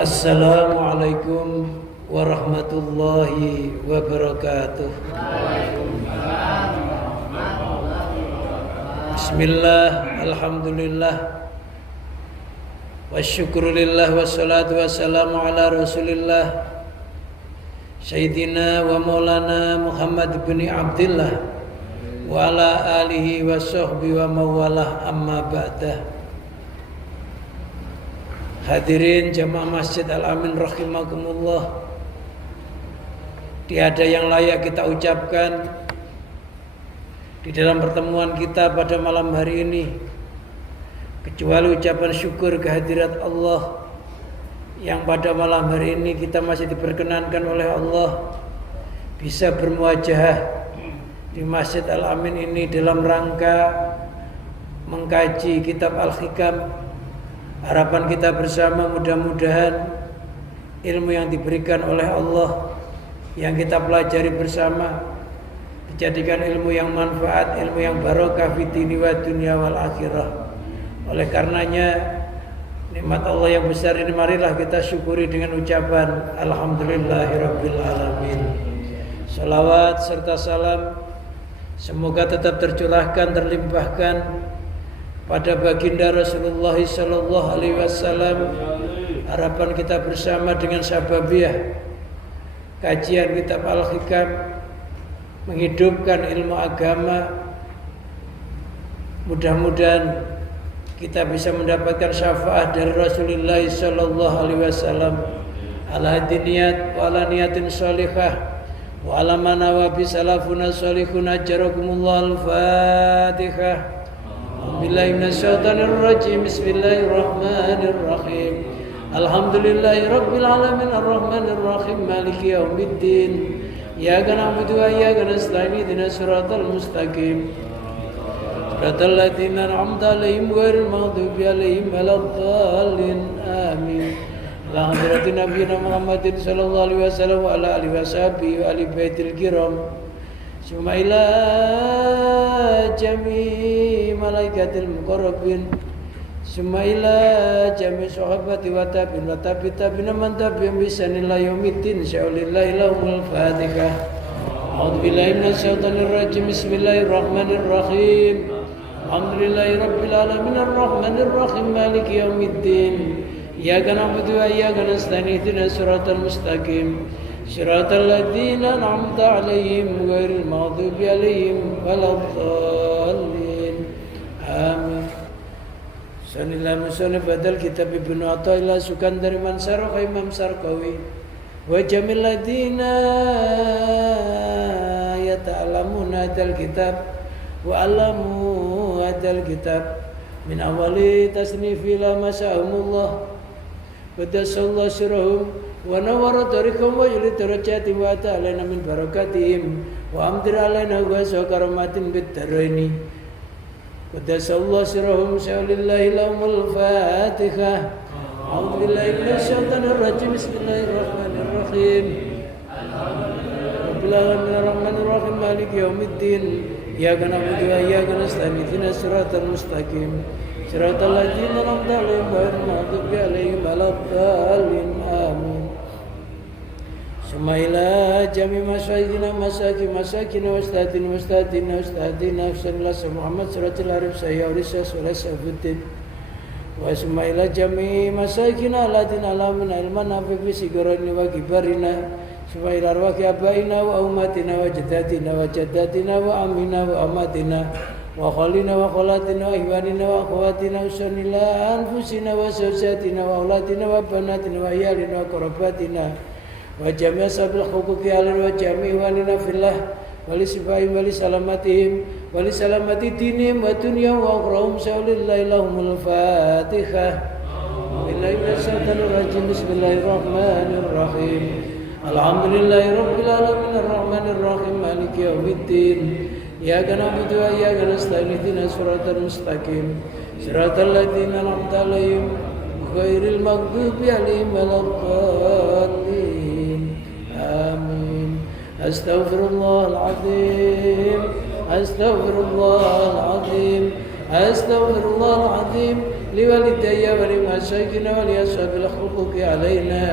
Assalamualaikum warahmatullahi wabarakatuh. Bismillah, alhamdulillah, wasyukurulillah, wassalatu wassalamu ala rasulillah Sayyidina wa maulana Muhammad bin Abdillah wa ala alihi wa sahbihi wa mawalah, amma ba'dah. Hadirin jamaah Masjid Al-Amin rahimakumullah, tiada yang layak kita ucapkan di dalam pertemuan kita pada malam hari ini kecuali ucapan syukur kehadirat Allah yang pada malam hari ini kita masih diperkenankan oleh Allah bisa bermuajahah di Masjid Al-Amin ini dalam rangka mengkaji kitab Al-Hikam. Harapan kita bersama mudah-mudahan ilmu yang diberikan oleh Allah yang kita pelajari bersama dijadikan ilmu yang manfaat, ilmu yang barokah fi dini wa dunya wal akhirah. Oleh karenanya nikmat Allah yang besar ini marilah kita syukuri dengan ucapan alhamdulillahirabbil alamin. Salawat serta salam semoga tetap tercurahkan, terlimpahkan pada baginda Rasulullah sallallahu alaihi wasallam. Harapan kita bersama dengan sababiyah kajian kitab Al-Hikam menghidupkan ilmu agama. Mudah-mudahan kita bisa mendapatkan syafaat dari Rasulullah sallallahu alaihi wasallam ala hadiniyat wa ala niyatin shalihah wa ala manawa bi salafuna shalihun ajrakumullah. Al-Fatihah. Billahi minasyaitonir rajim. Bismillahirrahmanirrahim. Alhamdulillahi rabbil alamin arrahmanir rahim maliki yaumiddin. Iyyaka na'budu wa iyyaka nasta'in ihdinas siratal mustaqim. Siratal ladzina an'amta 'alaihim ghairil maghdubi 'alaihim waladdallin. Amin. La hadratin nabiyina Muhammadin sallallahu alaihi wasallam wa ala alihi washabihi wa ali baitil kiram. Summa ila jami malaikatil muqarrabin. Summa ila jami sahabati wa tabi'in wa tabi'in man tabi'in bi sanila yaumiddin. Syaulillahi lahumul Fatihah. A'udzu billahi minasyaitonir rajim. Bismillahirrahmanirrahim. Alhamdulillahi rabbil alamin arrahmanir rahim maliki yaumiddin. Iyyaka na'budu wa iyyaka nasta'in ihdinas siratal mustaqim. Siratal ladzina an'amta 'alaihim ghairil maghdubi 'alaihim waladdallin. Amin. Sanillah musannif badal kitab Ibnu Athaillah Sukandari Mansar Imam Sarqawi wa jamil ladzina yata'allamuna hadzal kitab wa 'allamu hadzal kitab min awali tasnifi la masya'allah wa tasallahu sirrahum wa nawwara tariqahum wa yulid darajatihim wa ta'alana min barakatihim wa amdir alaina wa karamatin bid-daraini wa tasallahu sirrahum. Syaulillahi lahumul Fatihah. A'udzu billahi minasyaitonir rajim. Bismillahirrahmanirrahim. Rabbil alamin arrahmanir rahim maliki yaumiddin. Iyyaka na'budu wa iyyaka nasta'in ihdinas siratal mustaqim. Siratal ladzina an'amta 'alaihim ghairil maghdubi alaihim waladdallin. Amin. Summa ila jami masyayikhina masakin wa ustadina Rasulullah Muhammad suratul arif sayyidina Rasulullah sabuddin. Wa summa ila jami masayikhina alladziina alamuna ilman nafi fi sigarina wa kibarina. Summa ila arwahi abaina wa ummatina wa jaddatina wa jaddatina wa amina wa amatina wa khalina wa khalatina wa ihwanina wa akhwatina usanila anfusina wa zawjatina wa aulatina wa banatina wa iyalina wa qarabatina wa jami'a sabil huquqi alin wa jami'i walina fillah wa li sifaihim wa li salamatihim wa li salamati dinihim wa dunya wa akhrahum. Syaulillahi lahumul Fatihah. Billahi minasyaitonir rajim. Bismillahirrahmanirrahim. Alhamdulillahi rabbil alamin arrahmanir rahim maliki yaumiddin. Iyyaka na'budu wa iyyaka nasta'in ihdinas siratal mustaqim. Siratal ladzina an'amta 'alaihim ghairil maghdubi 'alaihim waladdallin. Amin. Astaghfirullahal azim. Astaghfirullahal azim. Astaghfirullahal azim. لوالدي ولمشايخنا ولأصحاب الحقوق علينا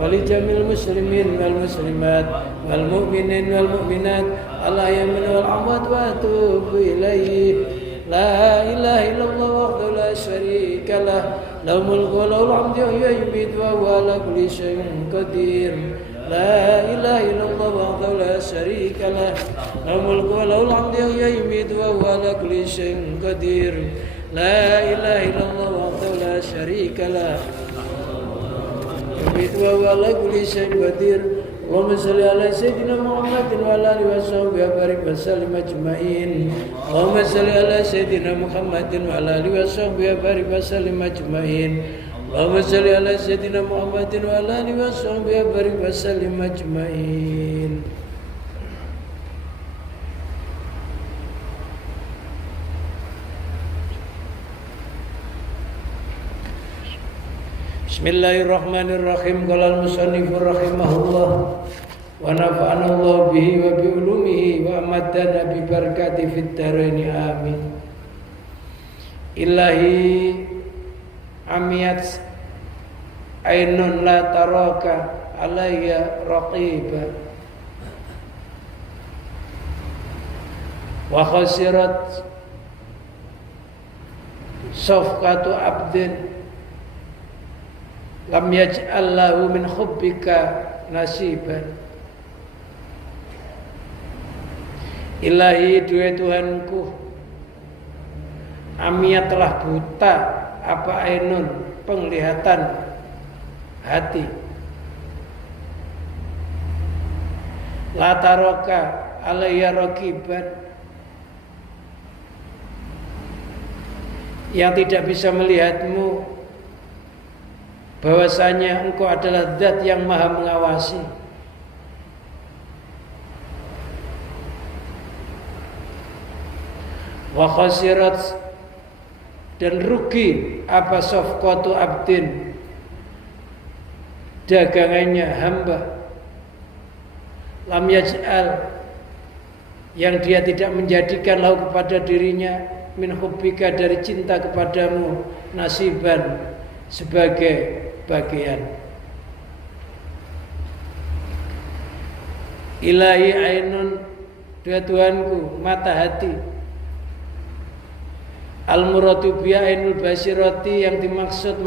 ولجميع المسلمين والمسلمات والمؤمنين والمؤمنات الأحياء منهم والأموات وأتوب إليه. لا إله إلا الله وحده لا شريك له له الملك وله الحمد ويميت وهو على كل شيء قدير. لا إله إلا الله وحده لا شريك له له الملك وله الحمد ويميت وهو على كل شيء قدير. لا إله إلا الله وحده لا شريك له يميت وهو على كل شيء قدير. اللهم صل على سيدنا محمد وعلى آله وصحبه وبارك وسلم أجمعين. اللهم صل على سيدنا محمد وعلى آله وصحبه وبارك وسلم أجمعين. اللهم صل على سيدنا محمد وعلى آله وصحبه وبارك وسلم أجمعين. Bismillahirrahmanirrahim. Qala al-musannif rahimahullah wa nafa'ana Allah bihi wa bi ulumihi wa amadana bi barakati fid dharaini amin. Ilahi amiyat ainun la taraka alayya raqiba wa khasirat safqatu abdin lam yaj'al lahu min hubbika nasiban. Ilahi, duhai Tuhanku, amiyat telah buta apa ainun, penglihatan hati, la taraka alayya raqiban, yang tidak bisa melihatmu bahwasanya engkau adalah zat yang maha mengawasi. Wa khasirat, dan rugi apa safqatu abdin, dagangannya hamba, lam yaj'al, yang dia tidak menjadikan lahu kepada dirinya min hubbika, dari cinta kepadamu, nasiban, sebagai bagian. Ilahi ainun, dua Tuhanku, mata hati. Al-muradu biya ainul basirati, yang dimaksud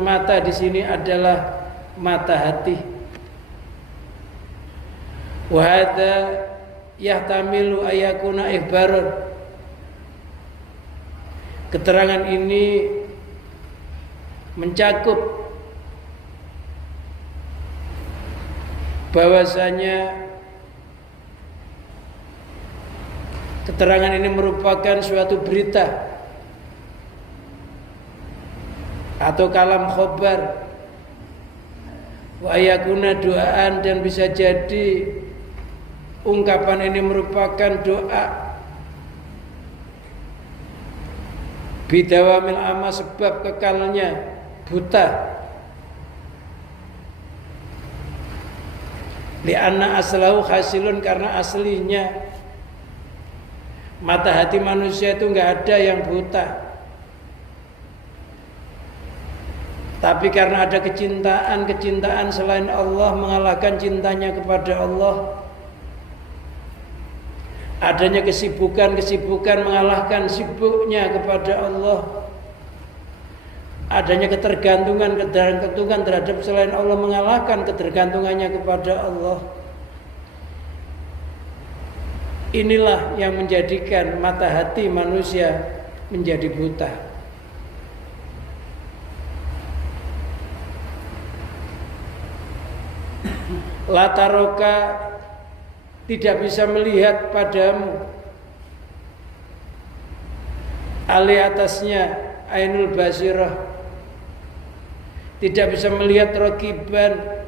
mata di sini adalah mata hati. Wa hadza yahtamilu ayakuna ihbarun. Keterangan ini mencakup bahwasanya keterangan ini merupakan suatu berita atau kalam khobar, wa ayakuna doaan, dan bisa jadi ungkapan ini merupakan doa bidawamil ama, sebab kekalnya buta, li'anna aslahu hasilun, karena aslinya mata hati manusia itu enggak ada yang buta, tapi karena ada kecintaan selain Allah mengalahkan cintanya kepada Allah, adanya kesibukan mengalahkan sibuknya kepada Allah, adanya ketergantungan terhadap selain Allah mengalahkan ketergantungannya kepada Allah. Inilah yang menjadikan mata hati manusia menjadi buta. La taroka, tidak bisa melihat padamu, alih atasnya ainul basirah, tidak bisa melihat raqiban,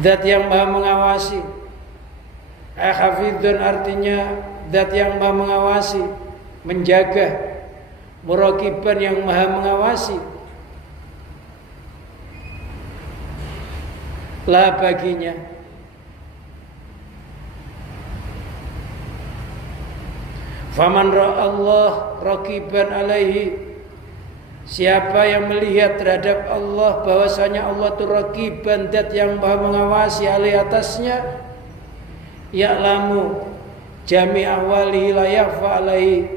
zat yang maha mengawasi. Hafidun artinya zat yang maha mengawasi, menjaga. Muraqiban yang maha mengawasi. Lah baginya Faman ra'allah raqiban alaihi, siapa yang melihat terhadap Allah bahwasanya Allah itu raqiban, zat yang maha mengawasi alaihi atasnya, ya'lamu jami' ahwalihi la yakhfa alaihi,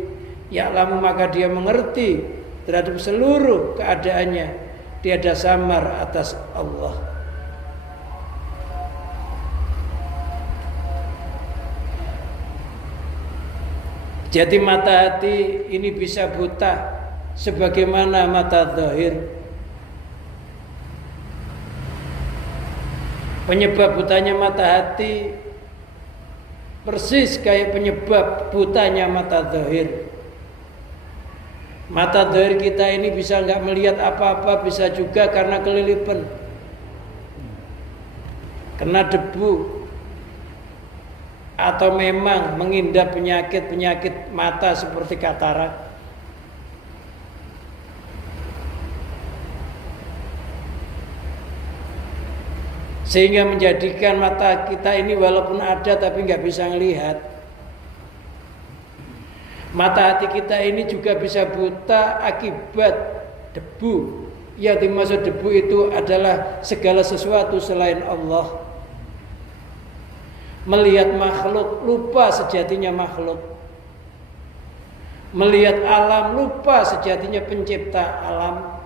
ya'lamu maka dia mengerti terhadap seluruh keadaannya, tiada samar atas Allah. Jadi mata hati ini bisa buta sebagaimana mata zahir. Penyebab butanya mata hati persis kayak penyebab butanya mata zahir. Mata zahir kita ini bisa nggak melihat apa-apa, bisa juga karena kelilipan, kena debu, atau memang mengidap penyakit mata seperti katarak. Sehingga menjadikan mata kita ini walaupun ada tapi nggak bisa melihat. Mata hati kita ini juga bisa buta akibat debu. Yang dimaksud debu itu adalah segala sesuatu selain Allah. Melihat makhluk lupa sejatinya makhluk. Melihat alam lupa sejatinya pencipta alam.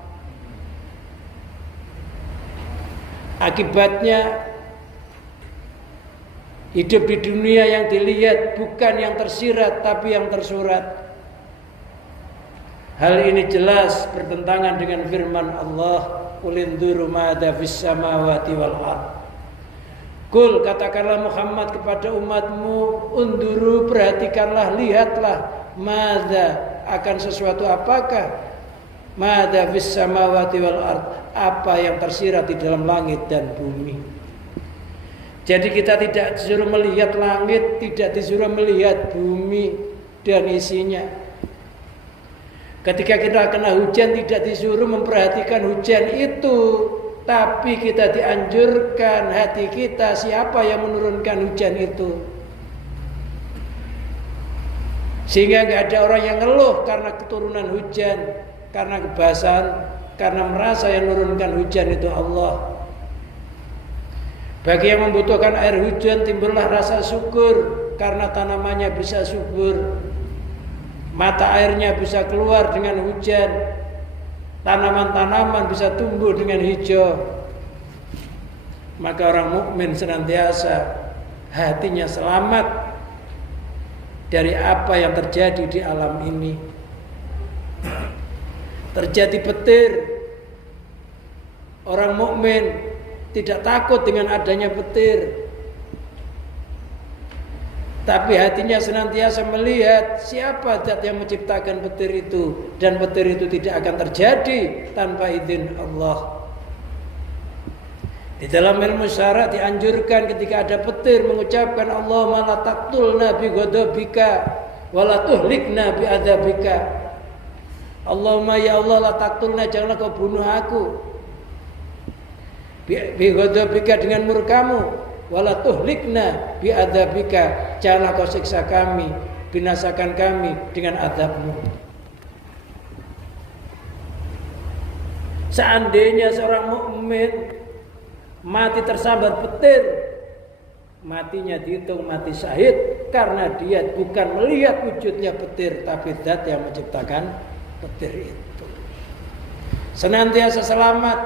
Akibatnya hidup di dunia yang dilihat bukan yang tersirat tapi yang tersurat. Hal ini jelas bertentangan dengan firman Allah, "Qul induru ma'adha fis samawati wal ardh." Kul, katakanlah Muhammad kepada umatmu, unduru, perhatikanlah, lihatlah, madza, akan sesuatu apakah, madza fis samawati wal ard, apa yang tersirat di dalam langit dan bumi. Jadi kita tidak disuruh melihat langit, tidak disuruh melihat bumi dan isinya. Ketika kita kena hujan tidak disuruh memperhatikan hujan itu, tapi kita dianjurkan hati kita siapa yang menurunkan hujan itu. Sehingga nggak ada orang yang ngeluh karena keturunan hujan, karena kebasahan, karena merasa yang menurunkan hujan itu Allah. Bagi yang membutuhkan air hujan timbullah rasa syukur karena tanamannya bisa subur. Mata airnya bisa keluar dengan hujan. Tanaman-tanaman bisa tumbuh dengan hijau. Maka orang mukmin senantiasa hatinya selamat dari apa yang terjadi di alam ini. Terjadi petir, orang mukmin tidak takut dengan adanya petir, tapi hatinya senantiasa melihat siapa zat yang menciptakan petir itu, dan petir itu tidak akan terjadi tanpa izin Allah. Di dalam ilmu syara dianjurkan ketika ada petir mengucapkan Allahumma la taqtulna bi ghadabika wa la tuhlikna bi adzabika. Allahumma ya Allah la taqtulna, janganlah kau bunuh aku bi ghadabika dengan murkamu, wala tuhlikna bi adzabika, janganlah kau siksa kami, binasakan kami dengan azabmu. Seandainya seorang mukmin mati tersambar petir, matinya dihitung mati syahid karena dia bukan melihat wujudnya petir tapi zat yang menciptakan petir itu. Senantiasa selamat,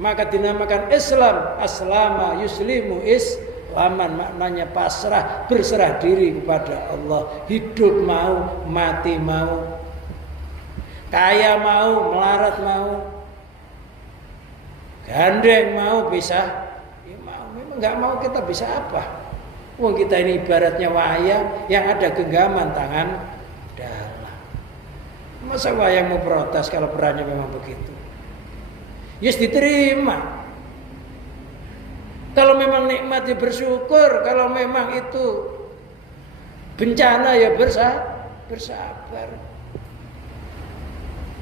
maka dinamakan Islam. Aslama yuslimu islaman, maknanya pasrah, berserah diri kepada Allah. Hidup mau, mati mau, kaya mau, melarat mau, gandeng mau, bisa ya mau. Memang nggak mau kita bisa apa? Wong kita ini ibaratnya wayang yang ada genggaman tangan dalam. Masa wayang mau protes kalau perannya memang begitu? Yes, diterima. Kalau memang nikmat ya bersyukur, kalau memang itu bencana ya bersabar.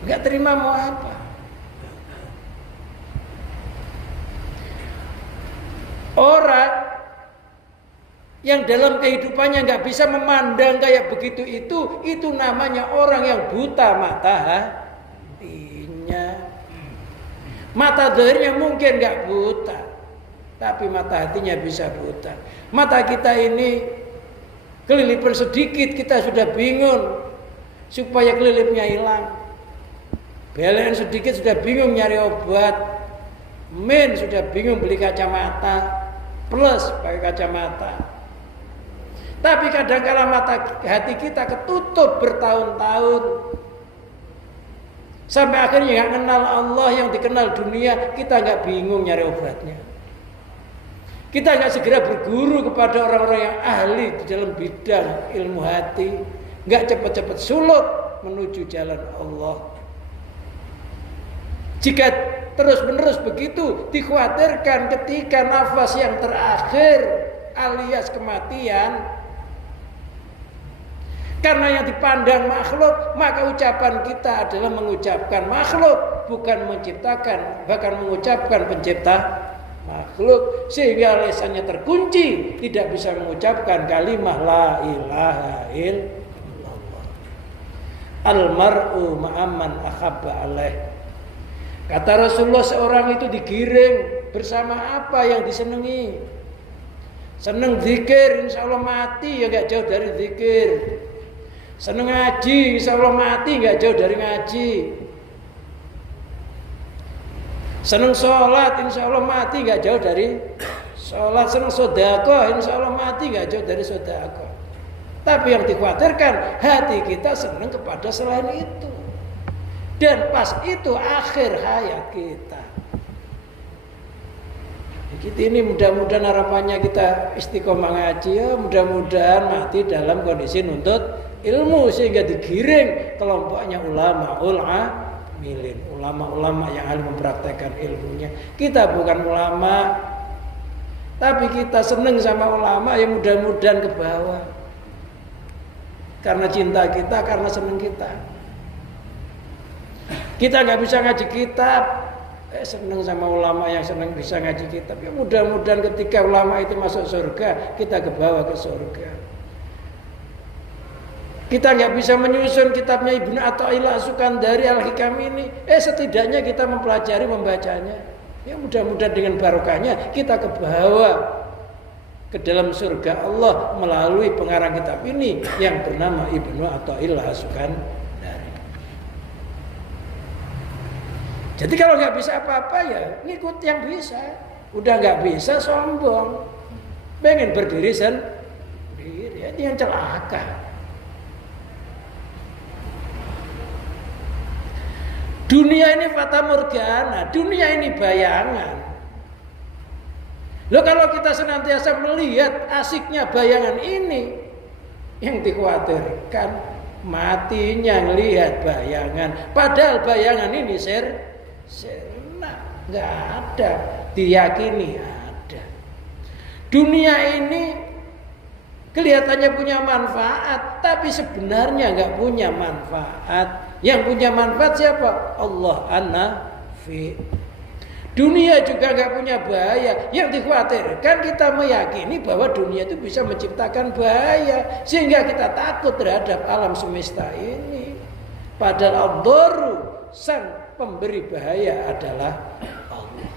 Enggak terima mau apa? Orang yang dalam kehidupannya nggak bisa memandang kayak begitu, itu namanya orang yang buta mata hatinya. Mata zahirnya mungkin nggak buta, tapi mata hatinya bisa buta. Mata kita ini kelilipan sedikit kita sudah bingung supaya kelilipnya hilang. Belen sedikit sudah bingung nyari obat. Min sudah bingung beli kacamata plus pakai kacamata. Tapi kadang-kala mata hati kita ketutup bertahun-tahun. Sampai akhirnya nggak kenal Allah, yang dikenal dunia, kita nggak bingung nyari obatnya. Kita nggak segera berguru kepada orang-orang yang ahli di dalam bidang ilmu hati. Nggak cepat-cepat sulut menuju jalan Allah. Jika terus-menerus begitu, dikhawatirkan ketika nafas yang terakhir alias kematian, karena yang dipandang makhluk, maka ucapan kita adalah mengucapkan makhluk, bukan menciptakan, bahkan mengucapkan pencipta makhluk, sehingga lisannya terkunci, tidak bisa mengucapkan kalimah la ilaha illallah. Almar'u ma'aman ahabba alaih. Kata Rasulullah, seorang itu digiring bersama apa yang disenangi. Seneng zikir, insya Allah mati ya gak jauh dari zikir. Seneng ngaji, insya Allah mati gak jauh dari ngaji. Seneng sholat, insya Allah mati gak jauh dari sholat. Seneng sedekah, insya Allah mati gak jauh dari sedekah. Tapi yang dikhawatirkan, hati kita seneng kepada selain itu. Dan pas itu akhir hayat kita. Kita ini mudah-mudahan harapannya kita istiqomah ngaji, ya mudah-mudahan mati dalam kondisi nuntut ilmu, sehingga digiring kelompoknya ulama milin, ulama-ulama yang ahli mempraktekkan ilmunya. Kita bukan ulama, tapi kita seneng sama ulama, yang mudah-mudahan ke bawah. Karena cinta kita, karena seneng kita. Kita nggak bisa ngaji kitab, seneng sama ulama yang seneng bisa ngaji kitab. Ya mudah-mudahan ketika ulama itu masuk surga, kita ke bawah ke surga. Kita nggak bisa menyusun kitabnya Ibnu Athaillah As-Sukandari Al-Hikam ini, setidaknya kita mempelajari, membacanya. Ya mudah-mudahan dengan barokahnya kita ke bawah ke dalam surga Allah melalui pengarang kitab ini yang bernama Ibnu Athaillah As-Sukandari. Jadi kalau nggak bisa apa-apa ya ngikut yang bisa. Udah nggak bisa sombong, pengen berdiri sendiri, ini yang celaka. Dunia ini fata morgana, dunia ini bayangan. Loh, kalau kita senantiasa melihat asiknya bayangan ini, yang dikhawatirkan matinya melihat bayangan. Padahal bayangan ini nggak ada, diyakini ada. Dunia ini kelihatannya punya manfaat, tapi sebenarnya nggak punya manfaat. Yang punya manfaat siapa? Allah an-nafi. Dunia juga nggak punya bahaya. Yang dikhawatirkan kita meyakini bahwa dunia itu bisa menciptakan bahaya, sehingga kita takut terhadap alam semesta ini. Padahal ad-darru, sang pemberi bahaya adalah Allah.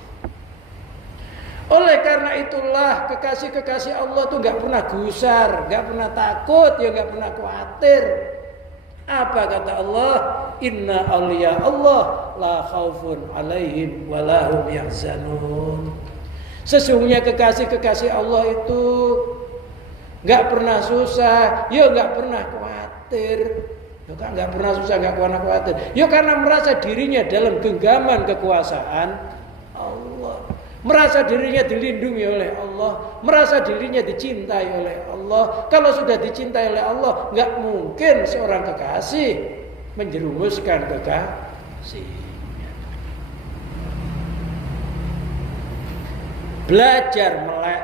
Oleh karena itulah kekasih-kekasih Allah itu nggak pernah gusar, nggak pernah takut, ya nggak pernah khawatir. Apa kata Allah? Inna awliya Allah la khaufun alaihim wa lahum yahzanun. Sesungguhnya kekasih-kekasih Allah itu nggak pernah susah, ya nggak pernah khawatir. Nggak pernah susah, nggak pernah khawatir. Ya karena merasa dirinya dalam genggaman kekuasaan Allah, merasa dirinya dilindungi oleh Allah, merasa dirinya dicintai oleh Allah. Kalau sudah dicintai oleh Allah, nggak mungkin seorang kekasih menjerumuskan kekasihnya. Belajar melek.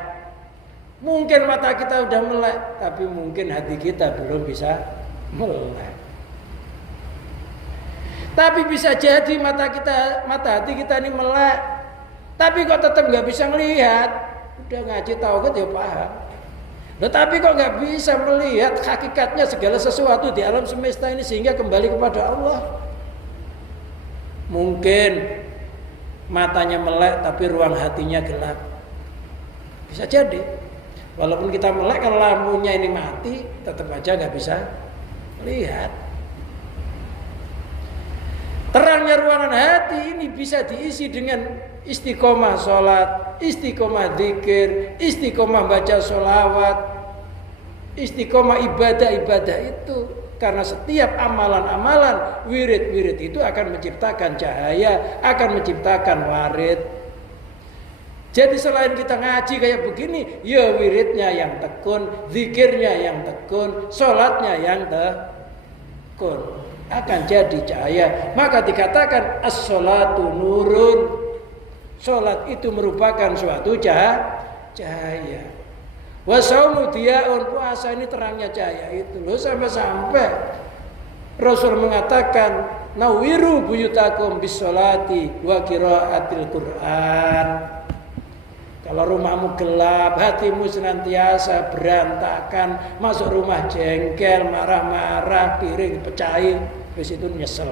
Mungkin mata kita udah melek, tapi mungkin hati kita belum bisa melek. Tapi bisa jadi mata hati kita ini melek, tapi kok tetap nggak bisa ngelihat. Udah ngaji tauhid ya paham. Tetapi kok nggak bisa melihat hakikatnya segala sesuatu di alam semesta ini sehingga kembali kepada Allah? Mungkin matanya melek tapi ruang hatinya gelap. Bisa jadi. Walaupun kita melek, kalau lampunya ini mati, tetap aja nggak bisa melihat. Terangnya ruangan hati ini bisa diisi dengan istiqomah sholat, istiqomah dzikir, istiqomah baca sholawat, istiqomah ibadah-ibadah itu. Karena setiap amalan-amalan, wirid-wirid itu akan menciptakan cahaya, akan menciptakan warid. Jadi selain kita ngaji kayak begini, ya wiridnya yang tekun, zikirnya yang tekun, sholatnya yang tekun, akan jadi cahaya. Maka dikatakan as-sholatu nurun. Sholat itu merupakan suatu cahaya. Wasaumu diyaun, puasa ini terangnya cahaya itu. Loh, sampai-sampai Rasul mengatakan nawiru buyutakum bis-sholati wa qiraatil Qur'an. Kalau rumahmu gelap, hatimu senantiasa berantakan, masuk rumah jengkel, marah-marah, piring dipecahin, terus itu nyesel.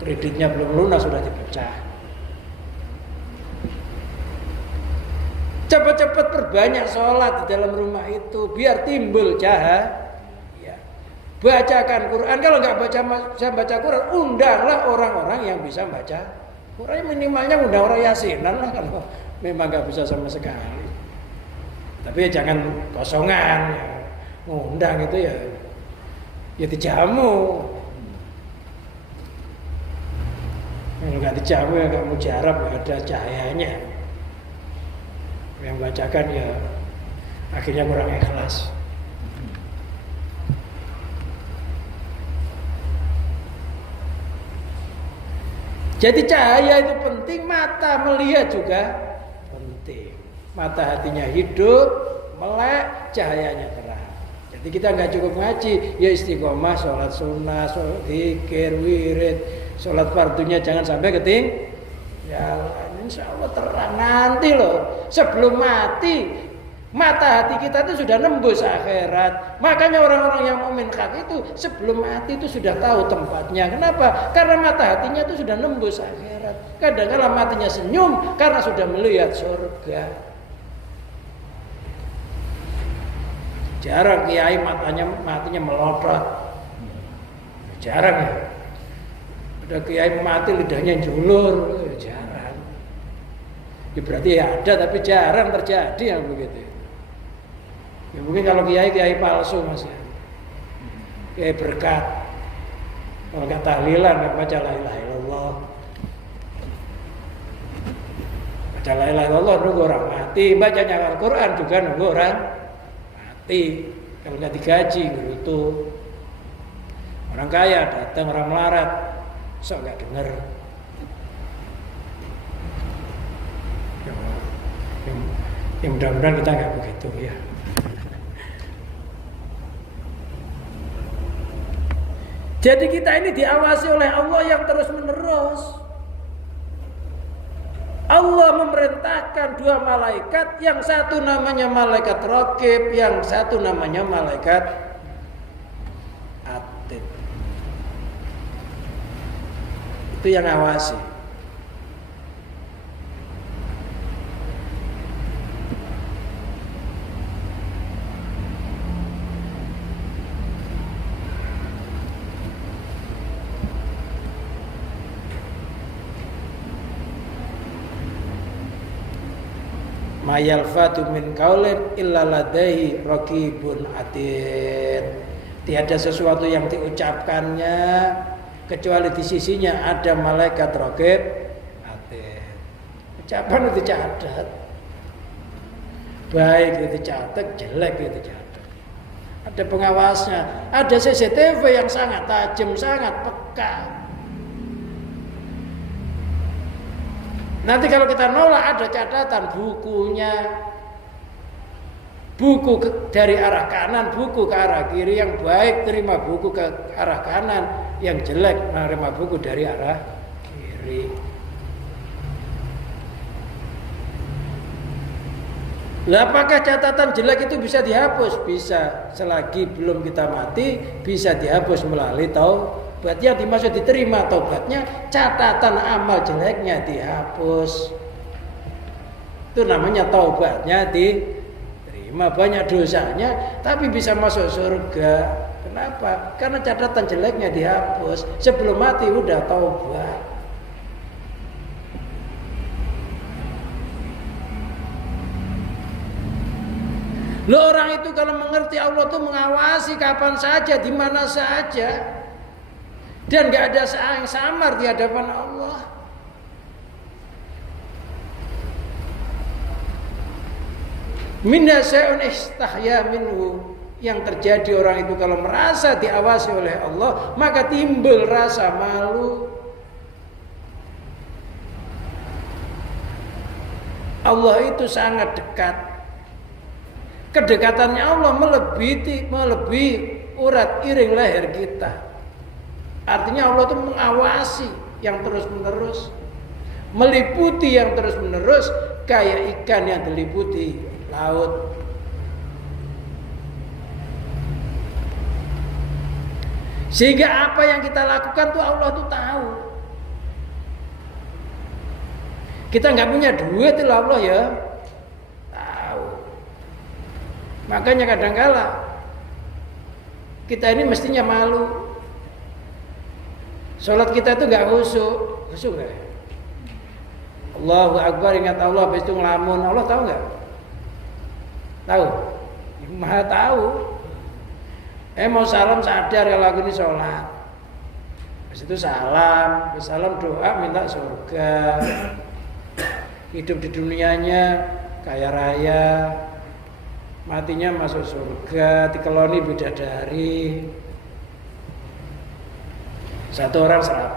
Kreditnya belum lunas sudah dipecah. Cepat-cepat perbanyak sholat di dalam rumah itu biar timbul cahaya. Bacakan Quran. Kalau nggak bisa baca Quran, undanglah orang-orang yang bisa baca Quran. Minimalnya undang orang yasinan lah kalau memang nggak bisa sama sekali. Tapi ya jangan kosongan. Ya. Ngundang itu ya dijamu. Kalau nggak dijamu ya nggak mujarab, nggak ada cahayanya. Yang bacakan ya akhirnya kurang ikhlas. Jadi cahaya itu penting, mata melihat juga penting. Mata hatinya hidup, melek, cahayanya terang. Jadi kita nggak cukup ngaji, ya istiqomah, sholat sunnah, sholat zikir, wirid, sholat fardunya jangan sampai ketinggalan. Insya Allah terang nanti loh. Sebelum mati, mata hati kita itu sudah nembus akhirat. Makanya orang-orang yang mukmin hak itu sebelum mati itu sudah tahu tempatnya. Kenapa? Karena mata hatinya itu sudah nembus akhirat. Kadang-kadang matinya senyum karena sudah melihat surga. Jarang kiai matinya melotot. Jarang ya. Ada kiai mati lidahnya julur. Jarang. Ya berarti ya ada tapi jarang terjadi yang begitu. Ya mungkin kalau kiai palsu mas ya. Kiai berkat. Kalau nggak tahlilan nggak baca la ilaha illallah. Baca la ilaha illallah nunggu orang mati. Bacanya Al-Quran juga nunggu orang mati. Kalau nggak digaji gerutu. Orang kaya datang orang melarat, sok nggak denger. Ya mudah-mudahan kita nggak begitu ya. Jadi kita ini diawasi oleh Allah yang terus menerus. Allah memerintahkan dua malaikat, yang satu namanya malaikat raqib, yang satu namanya malaikat atid. Itu yang awasi. Mayalfatu min qaulin illa ladaihi raqibun atid. Tiada sesuatu yang diucapkannya kecuali di sisinya ada malaikat raqib atid. Ucapan itu dicatat. Baik itu dicatat, jelek itu dicatat. Ada pengawasnya, ada CCTV yang sangat tajam, sangat peka. Nanti kalau kita nolak ada catatan bukunya. Buku dari arah kanan, buku ke arah kiri. Yang baik terima buku ke arah kanan, yang jelek menerima buku dari arah kiri. Lah apakah catatan jelek itu bisa dihapus? Bisa, selagi belum kita mati bisa dihapus melalui taubat. Yang dimaksud diterima taubatnya, catatan amal jeleknya dihapus. Itu namanya taubatnya diterima. Banyak dosanya tapi bisa masuk surga. Kenapa? Karena catatan jeleknya dihapus. Sebelum mati udah taubat. Loh, orang itu kalau mengerti Allah itu mengawasi kapan saja, di mana saja, dan gak ada yang samar di hadapan Allah. Minna syai'un istahya minhu. Yang terjadi orang itu kalau merasa diawasi oleh Allah, maka timbul rasa malu. Allah itu sangat dekat. Kedekatannya Allah melebihi urat iring leher kita. Artinya Allah itu mengawasi yang terus-menerus, meliputi yang terus-menerus, kayak ikan yang diliputi laut. Sehingga apa yang kita lakukan tuh Allah tuh tahu. Kita nggak punya duit itu Allah ya tahu. Makanya kadang-kala kita ini mestinya malu. Sholat kita itu nggak khusyuk nggak? Allahu Akbar, ingat Allah, habis itu ngelamun. Allah tahu nggak? Tahu. Maha tahu. Mau salam sadar kalau aku ini sholat. Habis itu salam doa minta surga. Hidup di dunianya kaya raya, matinya masuk surga, dikeloni bidadari. Satu orang 100.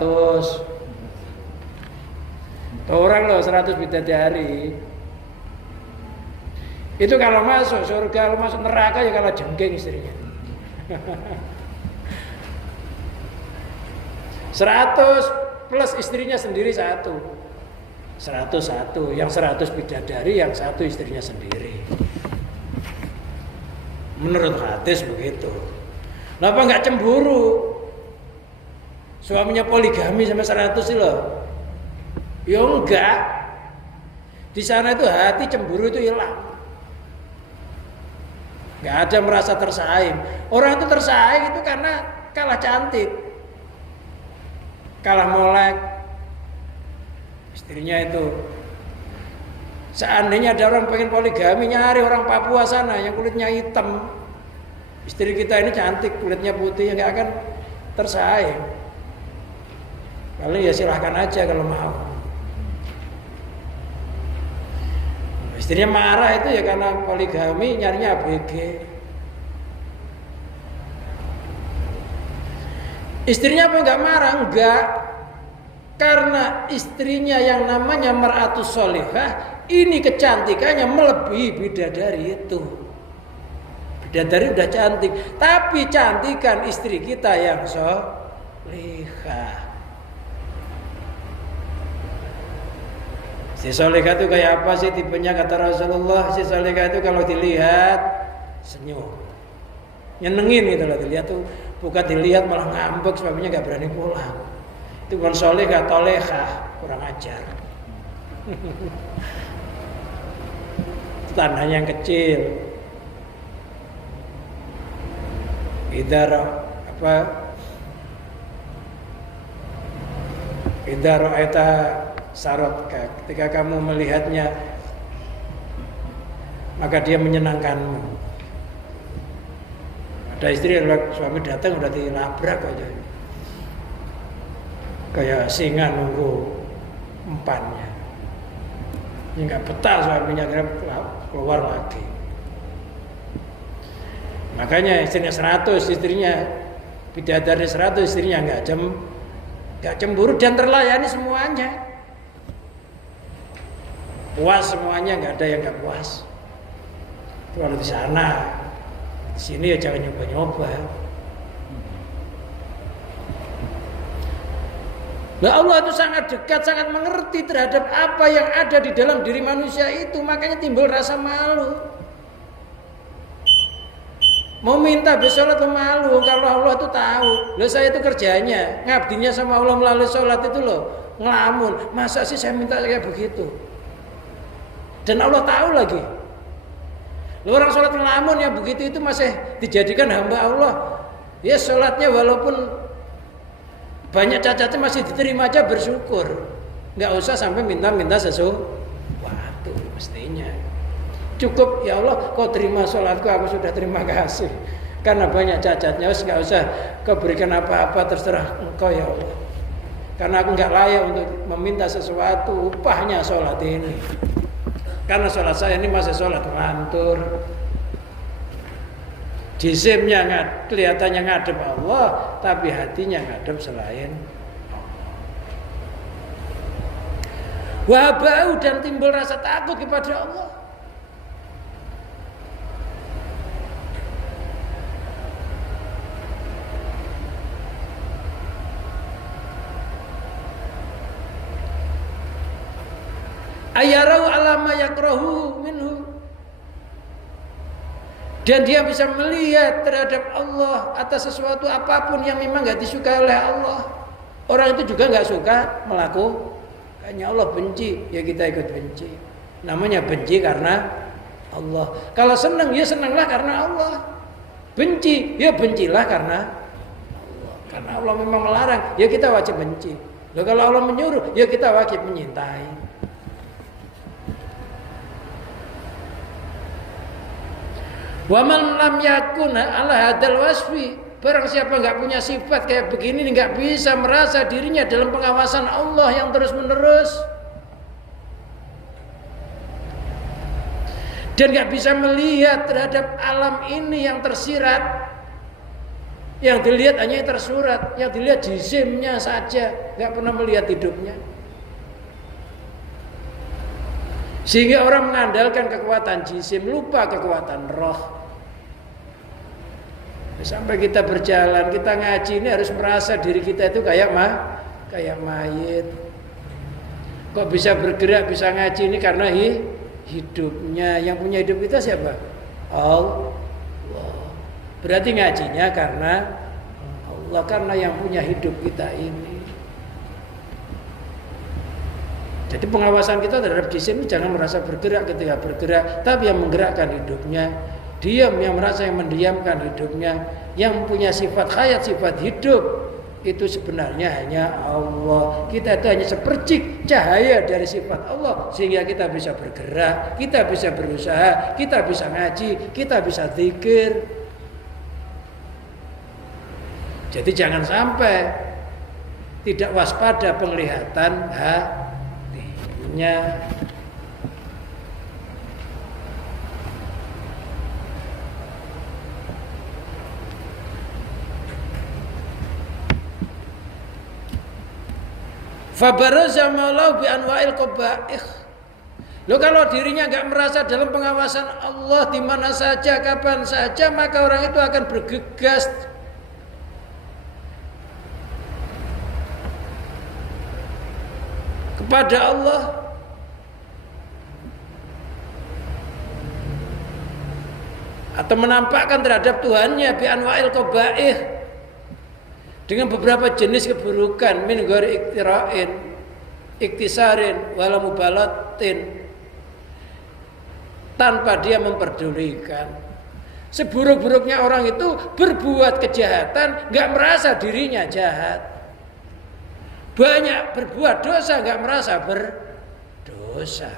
Orang loh 100 bidadari. Itu kalau masuk surga, kalau masuk neraka ya kalau jengking istrinya. 100 plus istrinya sendiri 101, yang 100 bidadari, yang 1 istrinya sendiri. Menurut hadis begitu. Kenapa nggak cemburu? Suaminya poligami sampai 100 sih loh. Ya enggak. Di sana itu hati cemburu itu hilang. Nggak ada merasa tersaing. Orang itu tersaing itu karena kalah cantik, kalah molek. Istrinya itu, seandainya ada orang pengen poligami, nyari orang Papua sana yang kulitnya hitam. Istri kita ini cantik, kulitnya putih, yang nggak akan tersaing. Kalau ya silahkan aja kalau mau. Istrinya marah itu ya karena poligami, nyarinya ABG. Istrinya apa enggak marah? Enggak. Karena istrinya yang namanya mar'atus sholihah, ini kecantikannya melebihi bidadari itu. Bidadari udah cantik, tapi cantikan istri kita yang sholihah. Si solehah itu kayak apa sih tipenya kata Rasulullah? Si solehah itu kalau dilihat senyum, nyenengin gitu loh, dilihat tuh, bukan dilihat malah ngambek sebabnya nggak berani pulang. Itu bukan solehah, tolehah, kurang ajar. Itu tandanya yang kecil. Idara eta sarot, ketika kamu melihatnya maka dia menyenangkanmu. Ada istri yang suami datang udah dilabrak aja, kayak singa nunggu empannya. Ini nggak betah suaminya, keluar lagi. Makanya istrinya 100, istrinya bidadari 100, istrinya nggak cemburu dan terlayani semuanya. Puas semuanya, nggak ada yang nggak puas. Kalau di sana, di sini ya jangan nyoba. Nah, Allah itu sangat dekat, sangat mengerti terhadap apa yang ada di dalam diri manusia itu, makanya timbul rasa malu. Mau minta bersolat malu kalau Allah itu tahu. Loh saya itu kerjanya, ngabdinya sama Allah melalui sholat itu loh, ngelamun. Masa sih saya minta kayak begitu? Dan Allah tahu lagi. Loh, orang sholat ngelamun ya begitu itu masih dijadikan hamba Allah. Ya sholatnya walaupun banyak cacatnya masih diterima aja bersyukur. Nggak usah sampai minta-minta sesuatu mestinya. Cukup ya Allah kau terima sholatku, aku sudah terima kasih. Karena banyak cacatnya, nggak usah kau berikan apa-apa, terserah engkau ya Allah. Karena aku nggak layak untuk meminta sesuatu upahnya sholat ini. Karena sholat saya ini masih sholat ngantur. Jisimnya kelihatannya ngadep Allah, tapi hatinya ngadep selain wabau, dan timbul rasa takut kepada Allah. Ayarau alama yakrahu minhu, dan dia bisa melihat terhadap Allah atas sesuatu apapun yang memang nggak disukai oleh Allah. Orang itu juga nggak suka melakukannya. Allah benci, ya kita ikut benci. Namanya benci karena Allah. Kalau senang, ya senanglah karena Allah. Benci, ya bencilah karena Allah. Karena Allah memang melarang, ya kita wajib benci. Loh, kalau Allah menyuruh, ya kita wajib menyintai. Wa man lam yakun ala hadzal wasfi, barang siapa enggak punya sifat kayak begini, enggak bisa merasa dirinya dalam pengawasan Allah yang terus-menerus, dan enggak bisa melihat terhadap alam ini yang tersirat. Yang dilihat hanya yang tersurat, yang dilihat jisimnya saja, enggak pernah melihat hidupnya. Sehingga orang mengandalkan kekuatan jisim, lupa kekuatan roh. Sampai kita berjalan, kita ngaji ini harus merasa diri kita itu kayak mayit. Kok bisa bergerak, bisa ngaji ini karena hidupnya. Yang punya hidup kita siapa? Allah. Berarti ngajinya karena Allah, karena yang punya hidup kita ini. Jadi pengawasan kita terhadap jisim jangan merasa bergerak ketika bergerak, tapi yang menggerakkan hidupnya. Diam, yang merasa yang mendiamkan hidupnya. Yang punya sifat hayat, sifat hidup, itu sebenarnya hanya Allah. Kita itu hanya sepercik cahaya dari sifat Allah, sehingga kita bisa bergerak, kita bisa berusaha, kita bisa ngaji, kita bisa zikir. Jadi jangan sampai tidak waspada penglihatan hatinya. Fabaraza maulahu bi anwa'il qaba'ih. Loh, kalau dirinya enggak merasa dalam pengawasan Allah di mana saja, kapan saja, maka orang itu akan bergegas kepada Allah. Atau menampakkan terhadap Tuhannya bi anwa'il qaba'ih, dengan beberapa jenis keburukan, min ghairi iktira'in, iktisarin, wala mubalatin, tanpa dia memperdulikan. Seburuk-buruknya orang itu berbuat kejahatan, enggak merasa dirinya jahat. Banyak berbuat dosa, enggak merasa berdosa.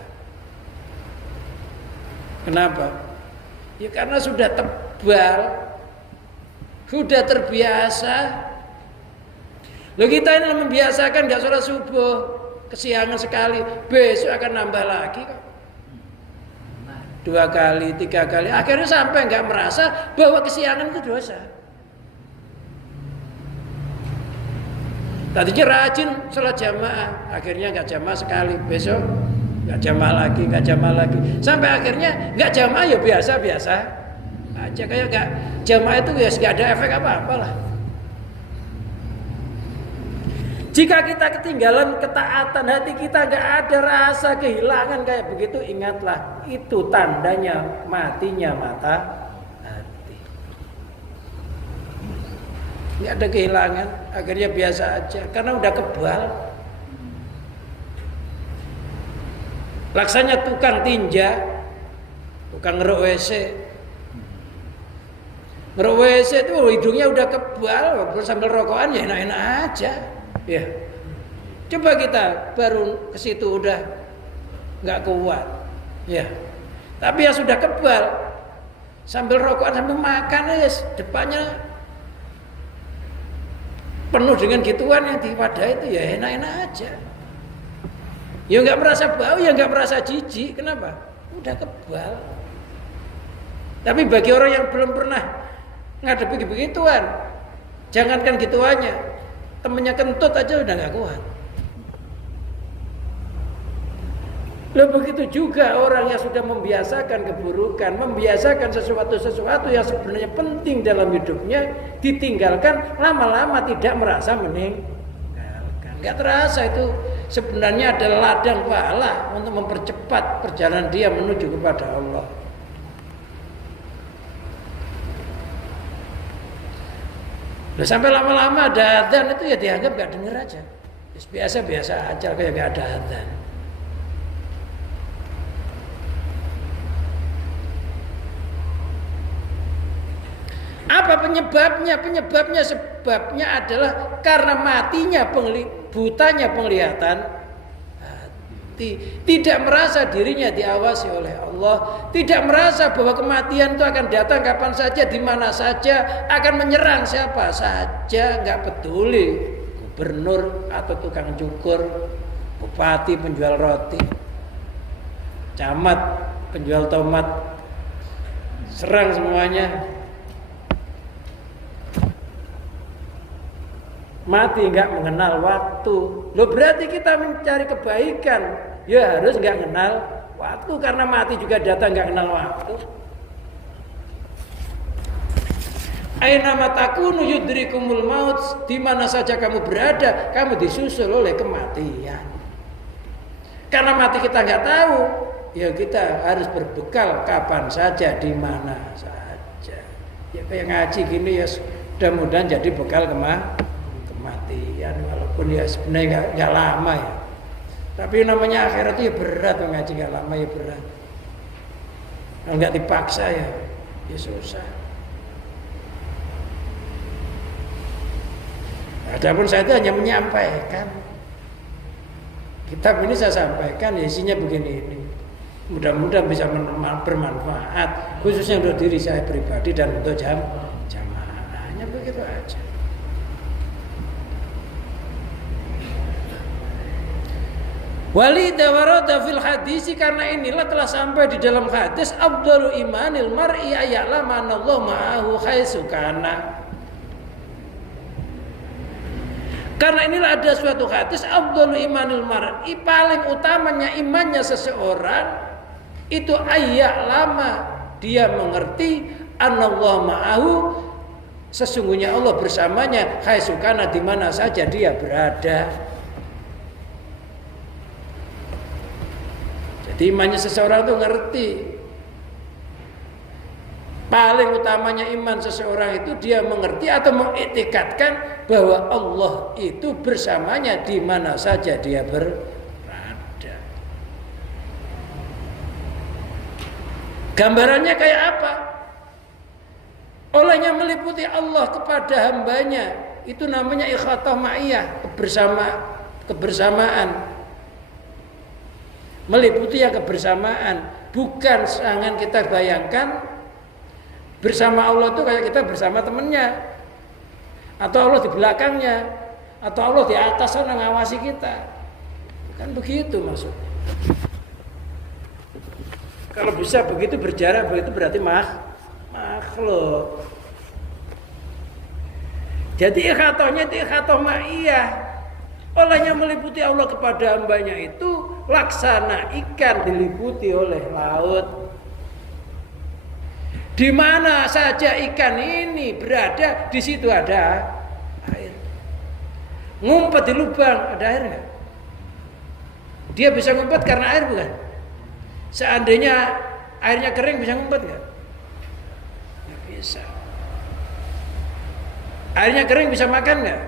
Kenapa? Ya karena sudah tebal, sudah terbiasa. Loh, kita ini membiasakan gak sholat subuh, kesiangan sekali, besok akan nambah lagi kok. 2 kali, 3 kali, akhirnya sampai gak merasa bahwa kesiangan itu dosa. Tadinya rajin sholat jamaah, akhirnya gak jamaah sekali, besok gak jamaah lagi, gak jamaah lagi, sampai akhirnya gak jamaah ya biasa-biasa aja, kayak gak jamaah itu ya gak ada efek apa-apa lah. Jika kita ketinggalan ketaatan, hati kita nggak ada rasa kehilangan kayak begitu, ingatlah itu tandanya matinya mata hati. Nggak ada kehilangan, akhirnya biasa aja karena udah kebal. Laksanya tukang tinja, tukang ngeruk WC. Ngeruk WC itu hidungnya udah kebal, sambil rokokan ya enak-enak aja. Ya, coba kita baru ke situ udah nggak kuat, ya. Tapi ya sudah kebal, sambil rokokan sambil makan ya, depannya penuh dengan gituan yang di wadah itu ya enak-enak aja. Ya nggak merasa bau, ya nggak merasa jijik. Kenapa? Udah kebal. Tapi bagi orang yang belum pernah ngadepi begituan, jangankan gituannya. Temennya kentut aja udah gak kuat. Loh begitu juga orang yang sudah membiasakan keburukan, membiasakan sesuatu yang sebenarnya penting dalam hidupnya, ditinggalkan, lama-lama tidak merasa meninggalkan. Gak terasa itu sebenarnya adalah ladang pahala untuk mempercepat perjalanan dia menuju kepada Allah. Loh, sampai lama-lama ada adzan itu ya dianggap gak denger aja. Biasa-biasa aja kayak gak ada adzan. Apa penyebabnya? Sebabnya adalah karena matinya butanya penglihatan. Tidak merasa dirinya diawasi oleh Allah, tidak merasa bahwa kematian itu akan datang kapan saja, di mana saja, akan menyerang siapa saja, nggak peduli gubernur atau tukang cukur, bupati penjual roti, camat penjual tomat, serang semuanya. Mati nggak mengenal waktu. Loh berarti kita mencari kebaikan ya harus nggak kenal waktu, karena mati juga datang nggak kenal waktu. Aina takunu yudrikumul maut, di mana saja kamu berada kamu disusul oleh kematian. Karena mati kita nggak tahu, ya kita harus berbekal kapan saja, di mana saja. Ya kayak ngaji gini ya, mudah-mudahan jadi bekal kematian, walaupun ya sebenarnya nggak lama ya. Tapi namanya akhirat itu ya berat, ngaji nggak lama ya berat. Kalau nggak dipaksa ya susah. Adapun saya itu hanya menyampaikan. Kitab ini saya sampaikan, ya isinya begini ini. Mudah-mudahan bisa bermanfaat, khususnya untuk diri saya pribadi dan untuk jamaah. Hanya begitu aja. Walidha warada fil hadisi, karena inilah telah sampai di dalam hadis afdalu imanil mar'i aya'lama anallahu ma'ahu haitsu kana. Karena inilah ada suatu hadis afdalu imanil mar'i, paling utamanya imannya seseorang itu aya'lama, dia mengerti anallahu ma'ahu, sesungguhnya Allah bersamanya, haitsu kana, di mana saja dia berada. Jadi imannya seseorang itu ngerti. Paling utamanya iman seseorang itu dia mengerti atau mengiktikadkan bahwa Allah itu bersamanya di mana saja dia berada. Gambarannya kayak apa? Olehnya meliputi Allah kepada hambanya, itu namanya ikhatah ma'iyah, kebersamaan. Meliputi yang kebersamaan, bukan jangan kita bayangkan bersama Allah itu kayak kita bersama temennya, atau Allah di belakangnya, atau Allah di atas sana ngawasi kita. Bukan begitu maksudnya. Kalau bisa begitu berjarak begitu berarti makhluk. Jadi ikhatohnya itu ikhatoh ma'iyah. Olehnya meliputi Allah kepada hambanya itu laksana ikan diliputi oleh laut. Di mana saja ikan ini berada, di situ ada air. Ngumpet di lubang, ada air nggak? Dia bisa ngumpet karena air bukan? Seandainya airnya kering bisa ngumpet nggak? Nggak bisa. Airnya kering bisa makan nggak?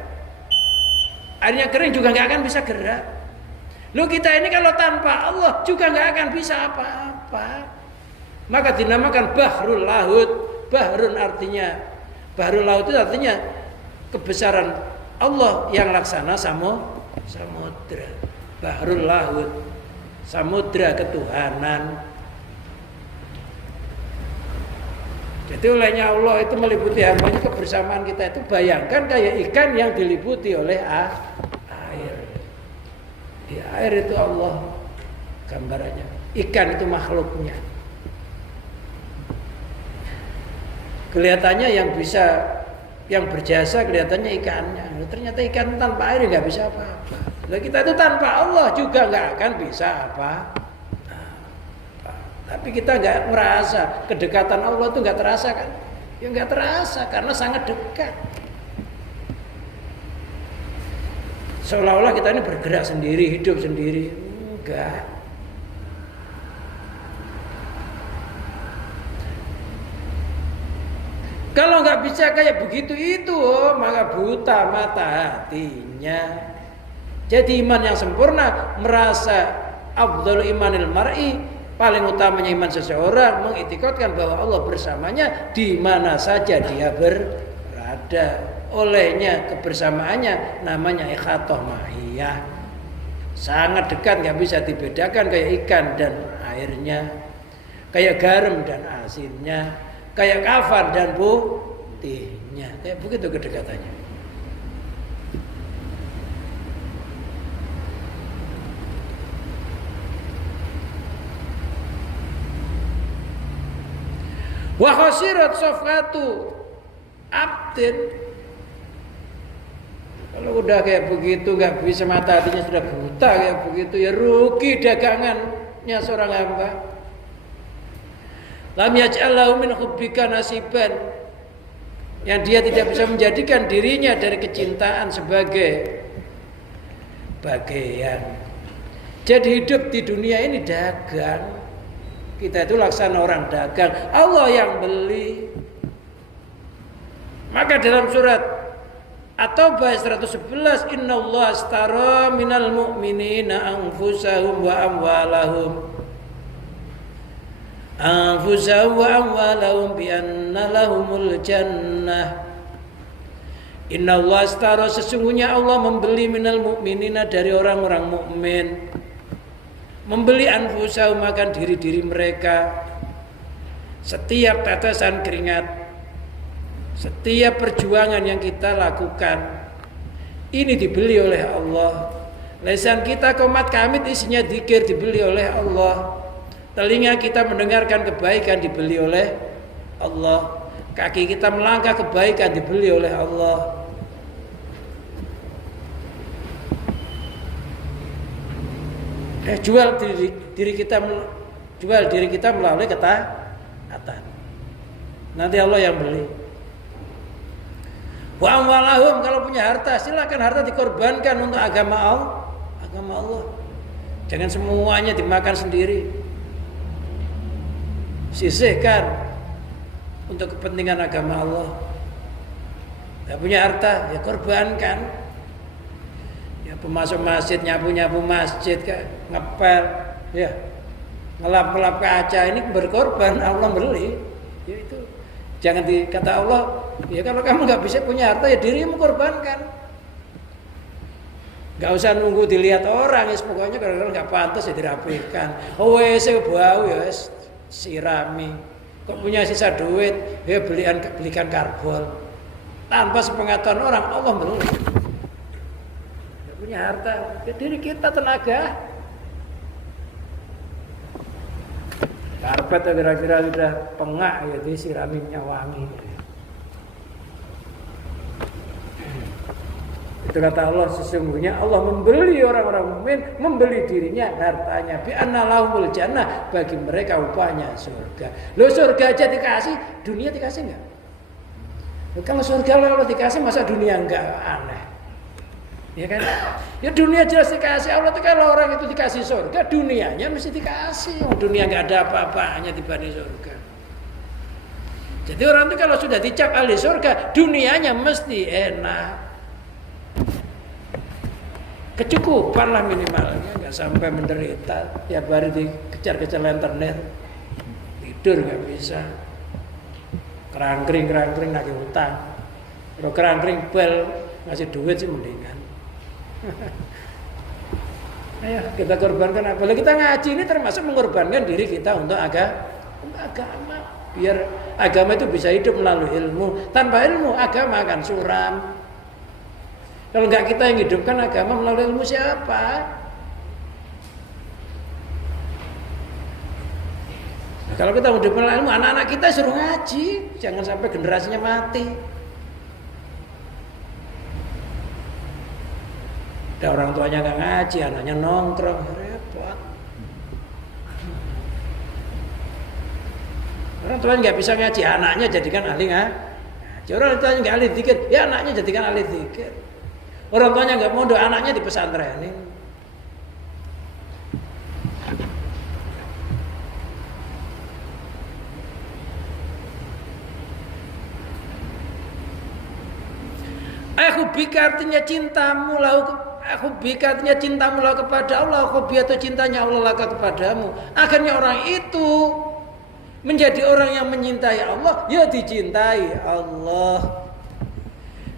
Airnya kering juga nggak akan bisa gerak. Loh kita ini kalau tanpa Allah juga nggak akan bisa apa-apa. Maka dinamakan bahrul laut. Bahrun artinya, bahrul laut itu artinya kebesaran Allah yang laksana samudra. Bahrul laut, samudra ketuhanan. Jadi olehnya Allah itu meliputi hambanya, kebersamaan kita itu bayangkan kayak ikan yang diliputi oleh air. Di air itu Allah gambarannya. Ikan itu makhluknya. Kelihatannya yang bisa, yang berjasa kelihatannya ikannya. Ternyata ikan tanpa air nggak bisa apa-apa. Nah, kita itu tanpa Allah juga nggak akan bisa apa. Tapi kita nggak merasa kedekatan Allah itu nggak terasa kan? Ya nggak terasa karena sangat dekat. Seolah-olah kita ini bergerak sendiri, hidup sendiri. Enggak. Kalau nggak bisa kayak begitu itu, maka buta mata hatinya. Jadi iman yang sempurna merasa afdhalu imanil mar'i, paling utamanya iman seseorang mengiktikadkan bahwa Allah bersamanya di mana saja dia berada. Olehnya kebersamaannya namanya ikhatoh mahiyah. Sangat dekat, nggak bisa dibedakan kayak ikan dan airnya, kayak garam dan asinnya, kayak kafan dan putihnya. Kayak begitu kedekatannya. Wa khasirat safqatu abdin. Kalau udah kayak begitu nggak bisa, mata hatinya sudah buta kayak begitu, ya rugi dagangannya seorang hamba. Lam yaj'allahu min hubbika nasiban, yang dia tidak bisa menjadikan dirinya dari kecintaan sebagai bagian. Jadi hidup di dunia ini dagang. Kita itu laksana orang dagang, Allah yang beli. Maka dalam surat At-Taubah 111, innallaha astara minal mu'minina anfusahum wa amwalahum bi anna lahumul jannah. Innallaha astara, sesungguhnya Allah membeli minal mu'minina, dari orang-orang mukmin. Membeli anfusahum, makan diri-diri mereka. Setiap tetesan keringat, setiap perjuangan yang kita lakukan, ini dibeli oleh Allah. Lisan kita komat kamit isinya dzikir, dibeli oleh Allah. Telinga kita mendengarkan kebaikan, dibeli oleh Allah. Kaki kita melangkah kebaikan, dibeli oleh Allah. Jual diri kita melalui ketaatan. Nanti Allah yang beli. Wa amwalahum, kalau punya harta silakan harta dikorbankan untuk agama Allah. Jangan semuanya dimakan sendiri. Sisihkan untuk kepentingan agama Allah. Gak punya harta, ya korbankan. Ya pemasuk masjid, nyapu masjid, ngepel, ya ngelap kaca, ini berkorban, Allah beli. Ya itu. Jangan dikata Allah, ya kalau kamu nggak bisa punya harta, ya dirimu korbankan. Nggak usah nunggu dilihat orang, ya pokoknya kalau nggak pantas ya dirapikan. Oh WC bau ya sirami. Kok punya sisa duit, ya belikan karbol. Tanpa sepengetahuan orang, Allah beli. Nggak punya harta, ya diri kita tenaga. Karpet kira-kira sudah pengak, ya disirami minyak wangi. Itu kata Allah, sesungguhnya Allah membeli orang-orang mukmin, membeli dirinya, hartanya. Bi anna lahumul jannah, bagi mereka upahnya surga. Loh surga aja dikasih, dunia dikasih enggak? Kalau surga Allah dikasih, masa dunia enggak? Aneh. Ya kan? Ya dunia jelas dikasih Allah tuh, kalau orang itu dikasih surga, dunianya mesti dikasih. Dunia nggak ada apa-apanya dibanding surga. Jadi orang itu kalau sudah dicap ahli surga, dunianya mesti enak. Kecukupan lah minimalnya, nggak sampai menderita. Tiap hari dikejar-kejar lenternet, tidur nggak bisa. Kerangkring nagih utang. Kalau kerangkring bel ngasih duit sih mendingan. Ayo kita korbankan, apalagi kita ngaji ini termasuk mengorbankan diri kita untuk agama, biar agama itu bisa hidup melalui ilmu. Tanpa ilmu agama akan suram. Kalau enggak kita yang hidupkan agama melalui ilmu, siapa? Nah, kalau kita hidup melalui ilmu, anak-anak kita suruh ngaji, jangan sampai generasinya mati. Ada orang tuanya nggak ngaji, anaknya nongkrong, repot. Orang tuanya nggak bisa ngaji, anaknya jadikan ahli ngaji. Orang tuanya nggak ahli dzikir, ya anaknya jadikan ahli dzikir. Orang tuanya nggak mondok, anaknya di pesantren. Aku bika artinya cintamu lah. Aku bika artinya cintamu lah kepada Allah. Aku biatu cintanya Allah lah kepadamu. Akhirnya orang itu menjadi orang yang menyintai Allah, ya dicintai Allah.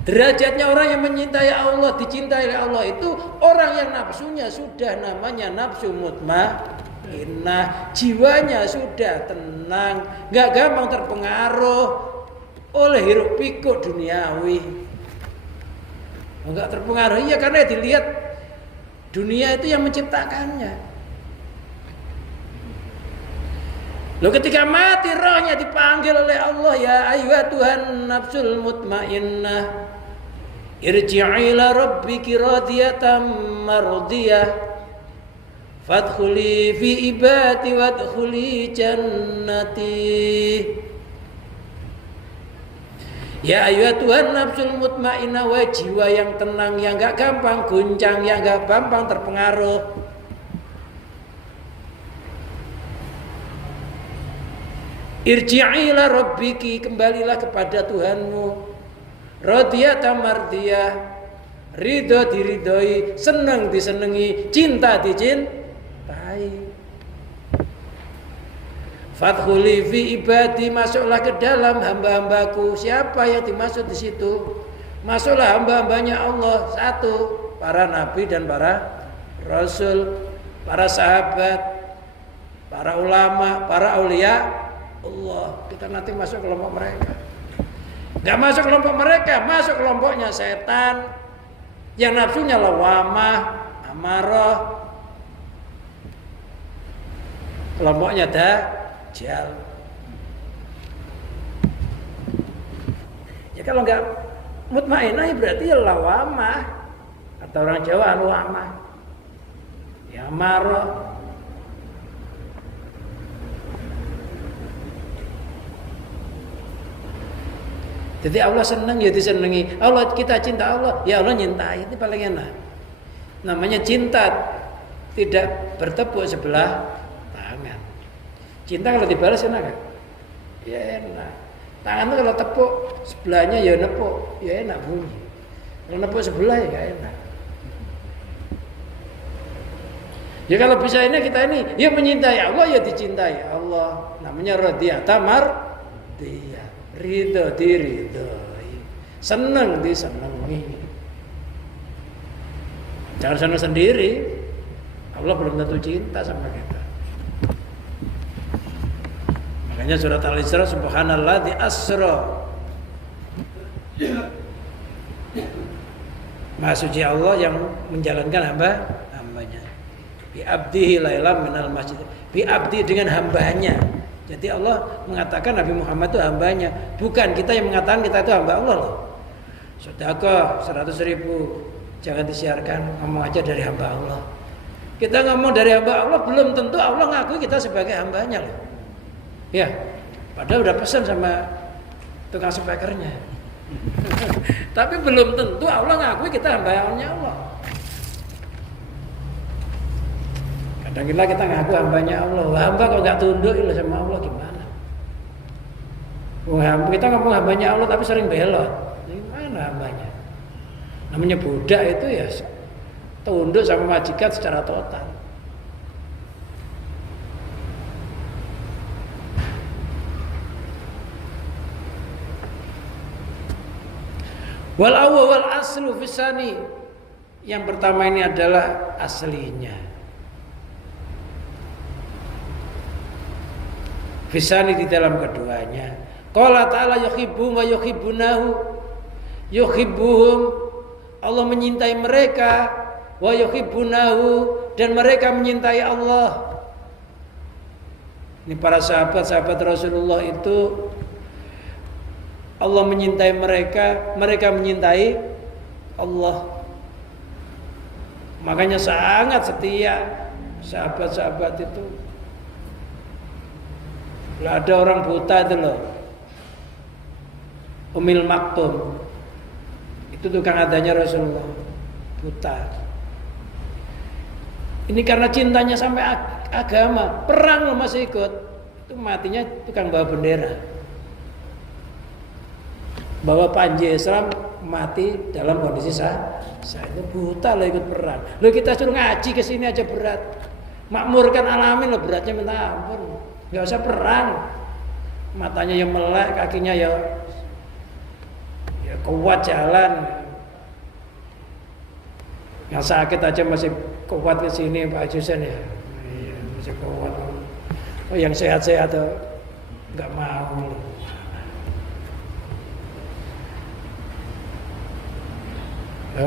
Derajatnya orang yang menyintai Allah, dicintai Allah itu orang yang nafsunya sudah namanya nafsu mutmainnah, jiwanya sudah tenang, nggak gampang terpengaruh oleh hiruk pikuk duniawi. Enggak terpengaruh, iya karena dilihat dunia itu yang menciptakannya. Loh, ketika mati rohnya dipanggil oleh Allah, ya ayyuhatuhan nafsul mutmainnah irji'i ila rabbiki radiyatan mardiyah fadkhuli fi ibadi wadkhuli jannati. Ya ayyuhatuhan nafsul mutmainnah, wa jiwa yang tenang, yang enggak gampang goncang, yang enggak gampang terpengaruh. Irji'i ila rabbiki, kembalilah kepada Tuhanmu. Radiyatan mardiyah, ridho diridhoi, senang disenangi, cinta dicintai. Fadkhuli fi ibadi, masuklah ke dalam hamba-hambaku. Siapa yang dimaksud di situ? Masuklah hamba-hambanya Allah. Satu, para nabi dan para rasul, para sahabat, para ulama, para aulia Allah. Kita nanti masuk kelompok mereka. Gak masuk kelompok mereka, masuk kelompoknya setan yang nafsunya lawamah, amarah. Kelompoknya Dajjal. Ya kalau nggak mutmainnah ya berarti ya lawamah, atau orang Jawa lawamah, ya amarah. Jadi Allah senang ya disenangi. Allah, kita cinta Allah, ya Allah nyintai. Itu paling enak. Namanya cinta tidak bertepuk sebelah tangan. Cinta kalau dibalas enak kan? Ya enak. Tangan tuh kalau tepuk sebelahnya ya nepuk, ya enak bunyi. Kalau nepuk sebelah ya gak enak. Ya kalau bisa ini kita ini, ya menyintai Allah ya dicintai Allah. Namanya radiyatan mardiyah. Ridho diridhoi, senang disenangi. Jangan senang sendiri. Allah belum tentu cinta sama kita. Makanya surat Al-Isra, subhanalladzi asra. Maha suci Allah yang menjalankan hambanya. Bi abdihi lailam minal masjid. Bi abdi dengan hambanya. Jadi Allah mengatakan Nabi Muhammad itu hambanya, bukan kita yang mengatakan kita itu hamba Allah loh. Sedekah 100.000 jangan disiarkan, ngomong aja dari hamba Allah. Kita ngomong dari hamba Allah belum tentu Allah ngakui kita sebagai hambanya loh. Ya, padahal udah pesan sama tukang speakernya. Tapi belum tentu Allah ngakui kita hambanya Allah. Kadang kita ngaku hambanya Allah. Hamba kalau nggak tunduk sama Allah gimana? Kita ngomong hambanya Allah tapi sering belot. Gimana hambanya? Namanya budak itu ya tunduk sama majikan secara total. Wal awwal wal aslu fisani. Yang pertama ini adalah aslinya. Fisani di dalam keduanya. Qala ta'ala yuhibbuhum wa yuhibbunahu. Yuhibbuhum, Allah menyintai mereka, wa yuhibbunahu, dan mereka menyintai Allah. Ini para sahabat-sahabat Rasulullah itu Allah menyintai mereka, mereka menyintai Allah. Makanya sangat setia sahabat-sahabat itu. Lah ada orang buta itu loh, Umil Maktum, itu tukang adanya Rasulullah, buta. Ini karena cintanya sampai agama, perang loh masih ikut. Itu matinya tukang bawa bendera, bawa panji Islam, mati dalam kondisi saya itu buta loh, ikut perang. Loh kita suruh ngaji ke sini aja berat, makmurkan alamin loh beratnya minta ampun. Nggak usah perang, matanya yang melek, kakinya ya kuat jalan, yang sakit aja masih kuat ke sini Pak Jusen ya, iya, masih kuat. Oh yang sehat-sehat tuh nggak mau.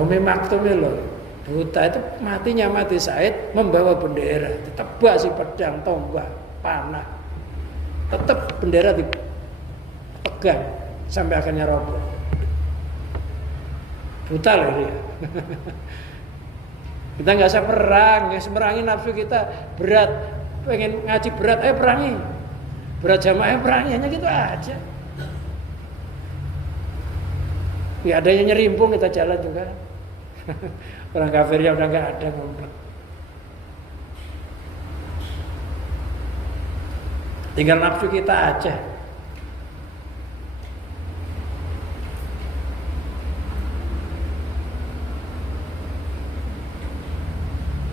Umi Maktum loh, buta itu matinya mati Said membawa bendera, ditebak si pedang, tombak, panah, tetap bendera dipegang sampai akhirnya roboh. Buta loh dia. Kita nggak usah perang, yang semerangi nafsu kita berat, pengen ngaji berat, perangi, berat jamaah perangi, hanya gitu aja. Ya ada yang nyerimpung kita jalan juga. Orang kafirnya udah nggak ada ngomong. Tinggal nafsu kita aja.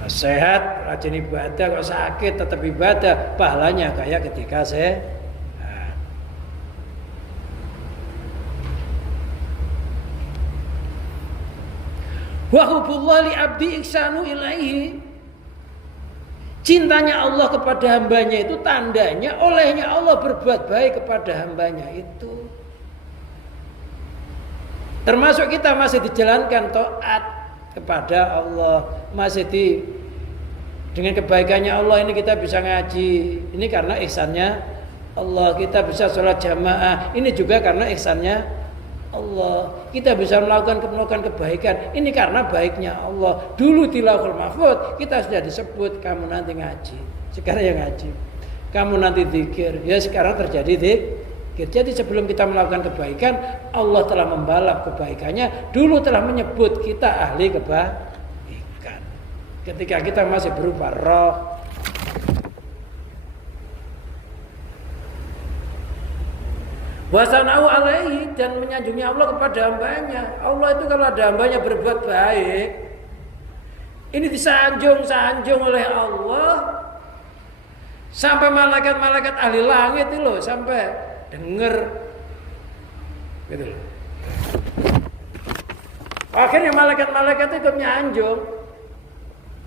Sehat, rajin ibadah, kok sakit tetap ibadah, pahalanya kayak ketika sehat. Wa hubbullah li abdi ihsanu ilaihi. Cintanya Allah kepada hambanya itu tandanya olehnya Allah berbuat baik kepada hambanya itu. Termasuk kita masih dijalankan taat kepada Allah, masih dengan kebaikannya Allah ini kita bisa ngaji. Ini karena ihsannya Allah. Kita bisa sholat jamaah. Ini juga karena ihsannya Allah. Kita bisa melakukan kebaikan. Ini karena baiknya Allah. Dulu di Lauhul Mahfuz kita sudah disebut kamu nanti ngaji. Sekarang yang ngaji. Kamu nanti zikir. Ya sekarang terjadi zikir. Jadi sebelum kita melakukan kebaikan, Allah telah membalap kebaikannya. Dulu telah menyebut kita ahli kebaikan. Ketika kita masih berupa roh. Wasanau alaihi, dan menyanjungnya Allah kepada hambanya. Allah itu kalau ada hambanya berbuat baik, ini disanjung oleh Allah. Sampai malaikat-malaikat ahli langit itu loh, sampai dengar gitu loh. Akhirnya malaikat-malaikat itu nyanjung.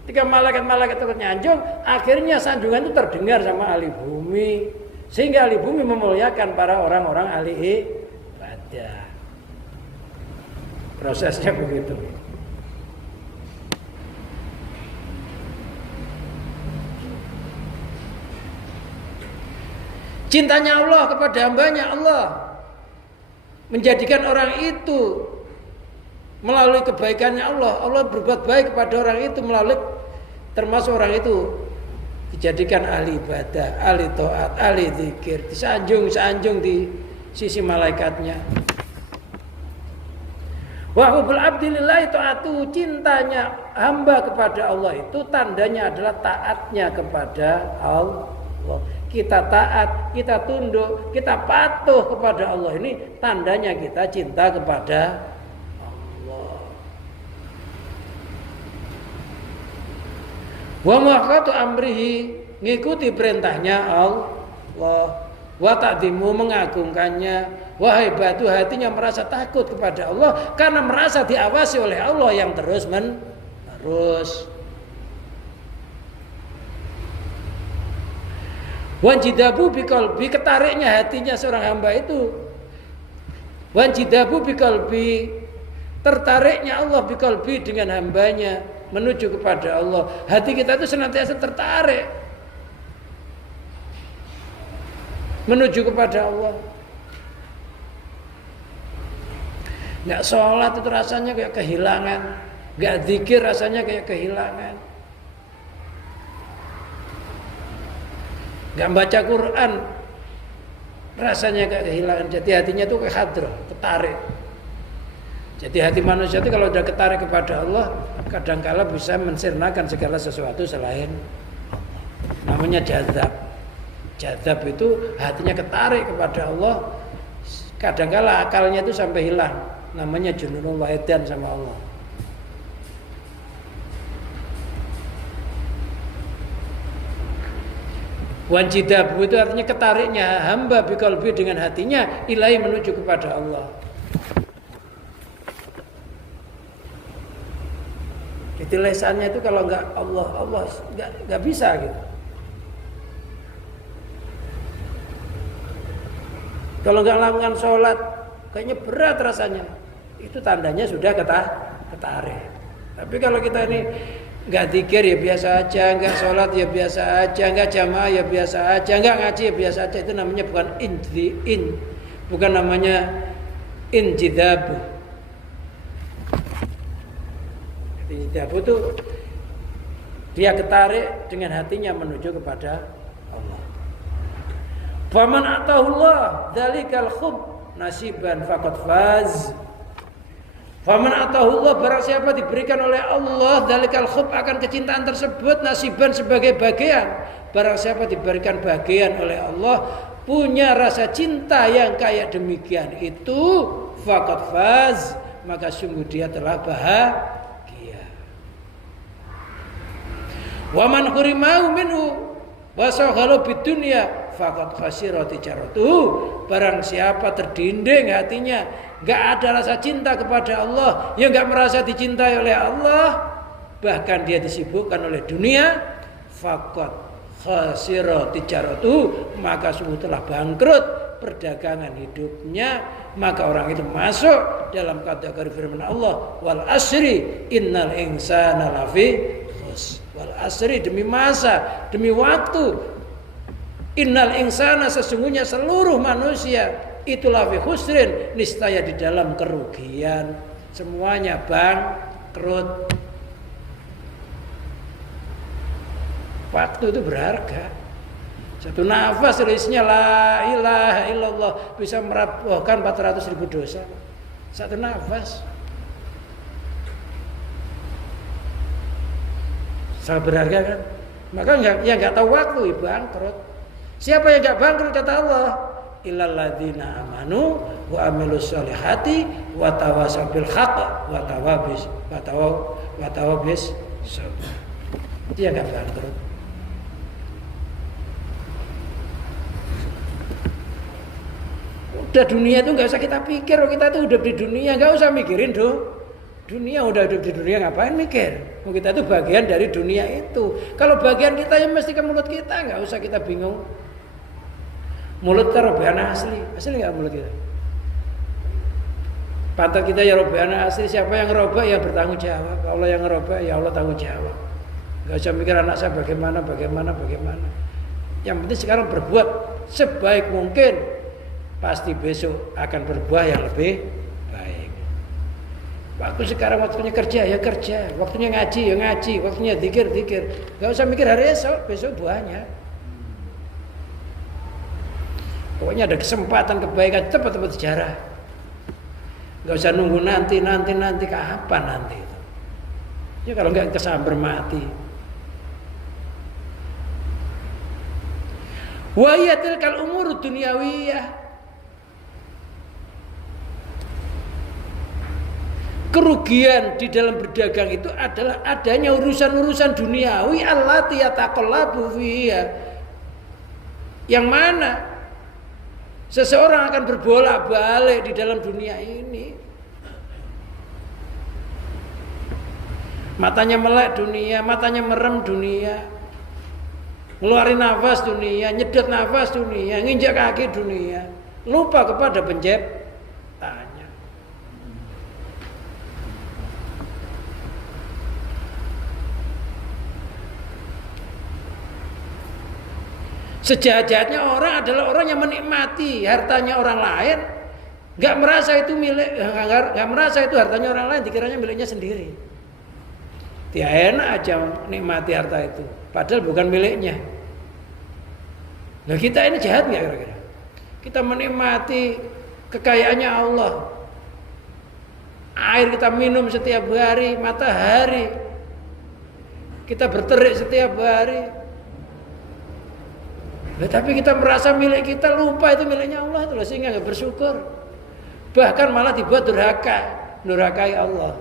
Ketika malaikat-malaikat itu nyanjung, akhirnya sanjungan itu terdengar sama ahli bumi. Sehingga ahli bumi memuliakan para orang-orang ahli ibadah. Prosesnya begitu. Cintanya Allah kepada hambanya, Allah menjadikan orang itu melalui kebaikannya Allah berbuat baik kepada orang itu melalui, termasuk orang itu dijadikan ahli ibadah, ahli taat, ahli zikir, disanjung di sisi malaikatnya. Wa hubbul abdi lillahi ta'atu, cintanya hamba kepada Allah itu tandanya adalah taatnya kepada Allah. Kita taat, kita tunduk, kita patuh kepada Allah, ini tandanya kita cinta kepada Allah. Wa muhaqqatu amrihi, ngikuti perintahnya Allah. Wa ta'dimu, mengagungkannya. Wahai batu, hatinya merasa takut kepada Allah karena merasa diawasi oleh Allah yang terus menerus. Wanjidabu biqalbi, ketariknya hatinya seorang hamba itu. Wanjidabu biqalbi, tertariknya Allah biqalbi dengan hambanya menuju kepada Allah. Hati kita itu senantiasa tertarik menuju kepada Allah. Nggak sholat itu rasanya kayak kehilangan, nggak zikir rasanya kayak kehilangan, nggak baca Quran rasanya kayak kehilangan. Jadi hatinya itu kayak hadrah, ketarik. Jadi hati manusia itu kalau udah ketarik kepada Allah, kadangkala bisa mensirnakan segala sesuatu selain Allah. Namanya jadzab. Jadzab itu hatinya ketarik kepada Allah, kadangkala akalnya itu sampai hilang. Namanya jununul wahidan sama Allah. Wanjidabu itu artinya ketariknya hamba biqalbi dengan hatinya ilahi menuju kepada Allah. Jadi lesannya itu kalau enggak Allah enggak bisa gitu. Kalau enggak melakukan sholat kayaknya berat rasanya. Itu tandanya sudah ketarik. Tapi kalau kita ini enggak zikir ya biasa aja, enggak sholat ya biasa aja, enggak jamaah ya biasa aja, enggak ngaji ya biasa aja, itu namanya bukan bukan namanya injidab. Injidab itu dia ketarik dengan hatinya menuju kepada Allah. Faman atahullah dzalikal khub nasiban faqad faz. Faman atahullah, barang siapa diberikan oleh Allah dzalikal khub, akan kecintaan tersebut, nasiban sebagai bagian. Barang siapa diberikan bagian oleh Allah, punya rasa cinta yang kayak demikian itu, faqad faz, maka sungguh dia telah bahagia. Wa man hurimahu minhu wa saghalu bidunya faqad khasira tijaratuhu. Barang siapa terdinding hatinya, enggak ada rasa cinta kepada Allah, yang enggak merasa dicintai oleh Allah, bahkan dia disibukkan oleh dunia, faqad khasira tijaratuhu, maka sungguh telah bangkrut perdagangan hidupnya. Maka orang itu masuk dalam kategori firman Allah, wal asri innal insana lafi khusr. Wal asri, demi masa, demi waktu. Innal insana, sesungguhnya seluruh manusia itulah fi khusrin, niscaya di dalam kerugian. Semuanya bangkrut. Waktu itu berharga. Satu nafas isinya la ilaha illallah bisa merabuhkan 400.000 dosa. Satu nafas. Sangat berharga kan? Maka yang enggak tahu waktu bangkrut. Siapa yang enggak bangkrut kata Allah? Illal ladzina amanu wa amilus solihati wa tawasaw bil haqq wa tawaw bis sabr. Dia enggak bangkrut. Udah dunia itu enggak usah kita pikir, kita itu hidup di dunia, enggak usah mikirin dunia. Udah hidup di dunia ngapain mikir? Kita itu bagian dari dunia itu. Kalau bagian kita yang mesti ke mulut kita, enggak usah kita bingung. Mulut kita robeana asli enggak mulut kita? Pantat kita ya robeana asli. Siapa yang ngerobak ya bertanggung jawab. Allah yang ngerobak ya Allah tanggung jawab. Enggak usah mikir anak saya bagaimana. Yang penting sekarang berbuat sebaik mungkin. Pasti besok akan berbuah yang lebih baik. Waktu sekarang waktunya kerja ya kerja, waktunya ngaji ya ngaji, waktunya zikir. Enggak usah mikir hari esok, besok buahnya. Pokoknya ada kesempatan kebaikan cepat sejarah. Gak usah nunggu nanti kapan nanti itu. Ya kalau nggak kesambar mati. Wa hiya tilkal umur dunyawiyah. Kerugian di dalam berdagang itu adalah adanya urusan-urusan duniawi allati yataqallabu fiha. Yang mana seseorang akan berbolak-balik di dalam dunia ini. Matanya melek dunia, matanya merem dunia. Ngeluarin nafas dunia, nyedot nafas dunia, nginjak kaki dunia. Lupa kepada penciptanya. Sejahat-jahatnya orang adalah orang yang menikmati hartanya orang lain, nggak merasa itu milik, nggak merasa itu hartanya orang lain, dikiranya miliknya sendiri. Dia enak aja nikmati harta itu, padahal bukan miliknya. Nah kita ini jahat nggak kira-kira? Kita menikmati kekayaannya Allah, air kita minum setiap hari, matahari kita berterik setiap hari. Nah, tapi kita merasa milik kita, lupa itu miliknya Allah itu, sehingga nggak bersyukur. Bahkan malah dibuat durhakai Allah.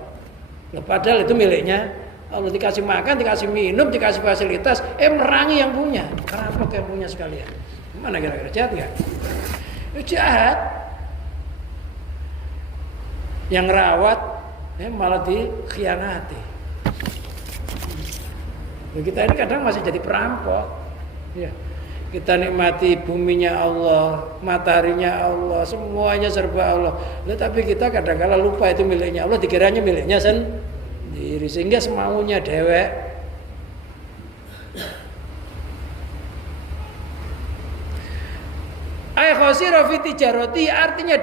Nah, padahal itu miliknya Allah, dikasih makan, dikasih minum, dikasih fasilitas, merangi yang punya, perampok yang punya sekalian. Mana kira-kira jahat nggak? Jahat. Yang rawat, malah dikhianati. Nah, kita ini kadang masih jadi perampok. Ya. Kita nikmati buminya Allah, mataharinya Allah, semuanya serba Allah. Tapi kita kadang-kala lupa itu miliknya Allah, dikiranya miliknya sendiri, sehingga semaunya dewek. Ay khosira fi tijarati, artinya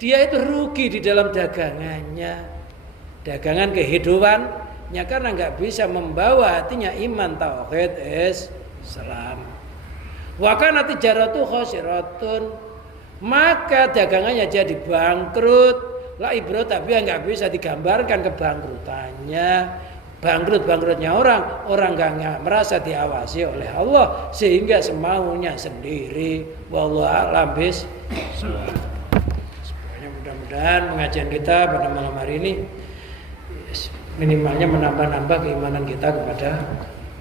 dia itu rugi di dalam dagangannya, dagangan kehidupannya, karena nggak bisa membawa hatinya iman, tauhid, Islam. Wa kana tijaratu khosiratun, maka dagangannya jadi bangkrut. La ibrot, tapi nggak bisa digambarkan kebangkrutannya. Bangkrutnya orang nggak merasa diawasi oleh Allah, sehingga semaunya sendiri. Wallahu a'lam bishawab. Mudah-mudahan pengajian kita pada malam hari ini minimalnya menambah-nambah keimanan kita kepada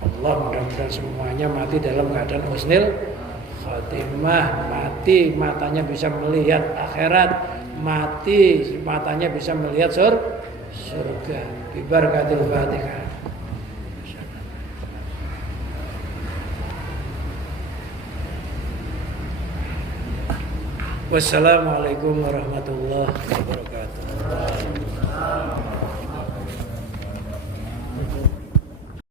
Allah. Mudah-mudahan semuanya mati dalam keadaan husnul khotimah, mati matanya bisa melihat akhirat, mati matanya bisa melihat surga. Bi barakatil Fatihah. Wassalamualaikum warahmatullahi wabarakatuh.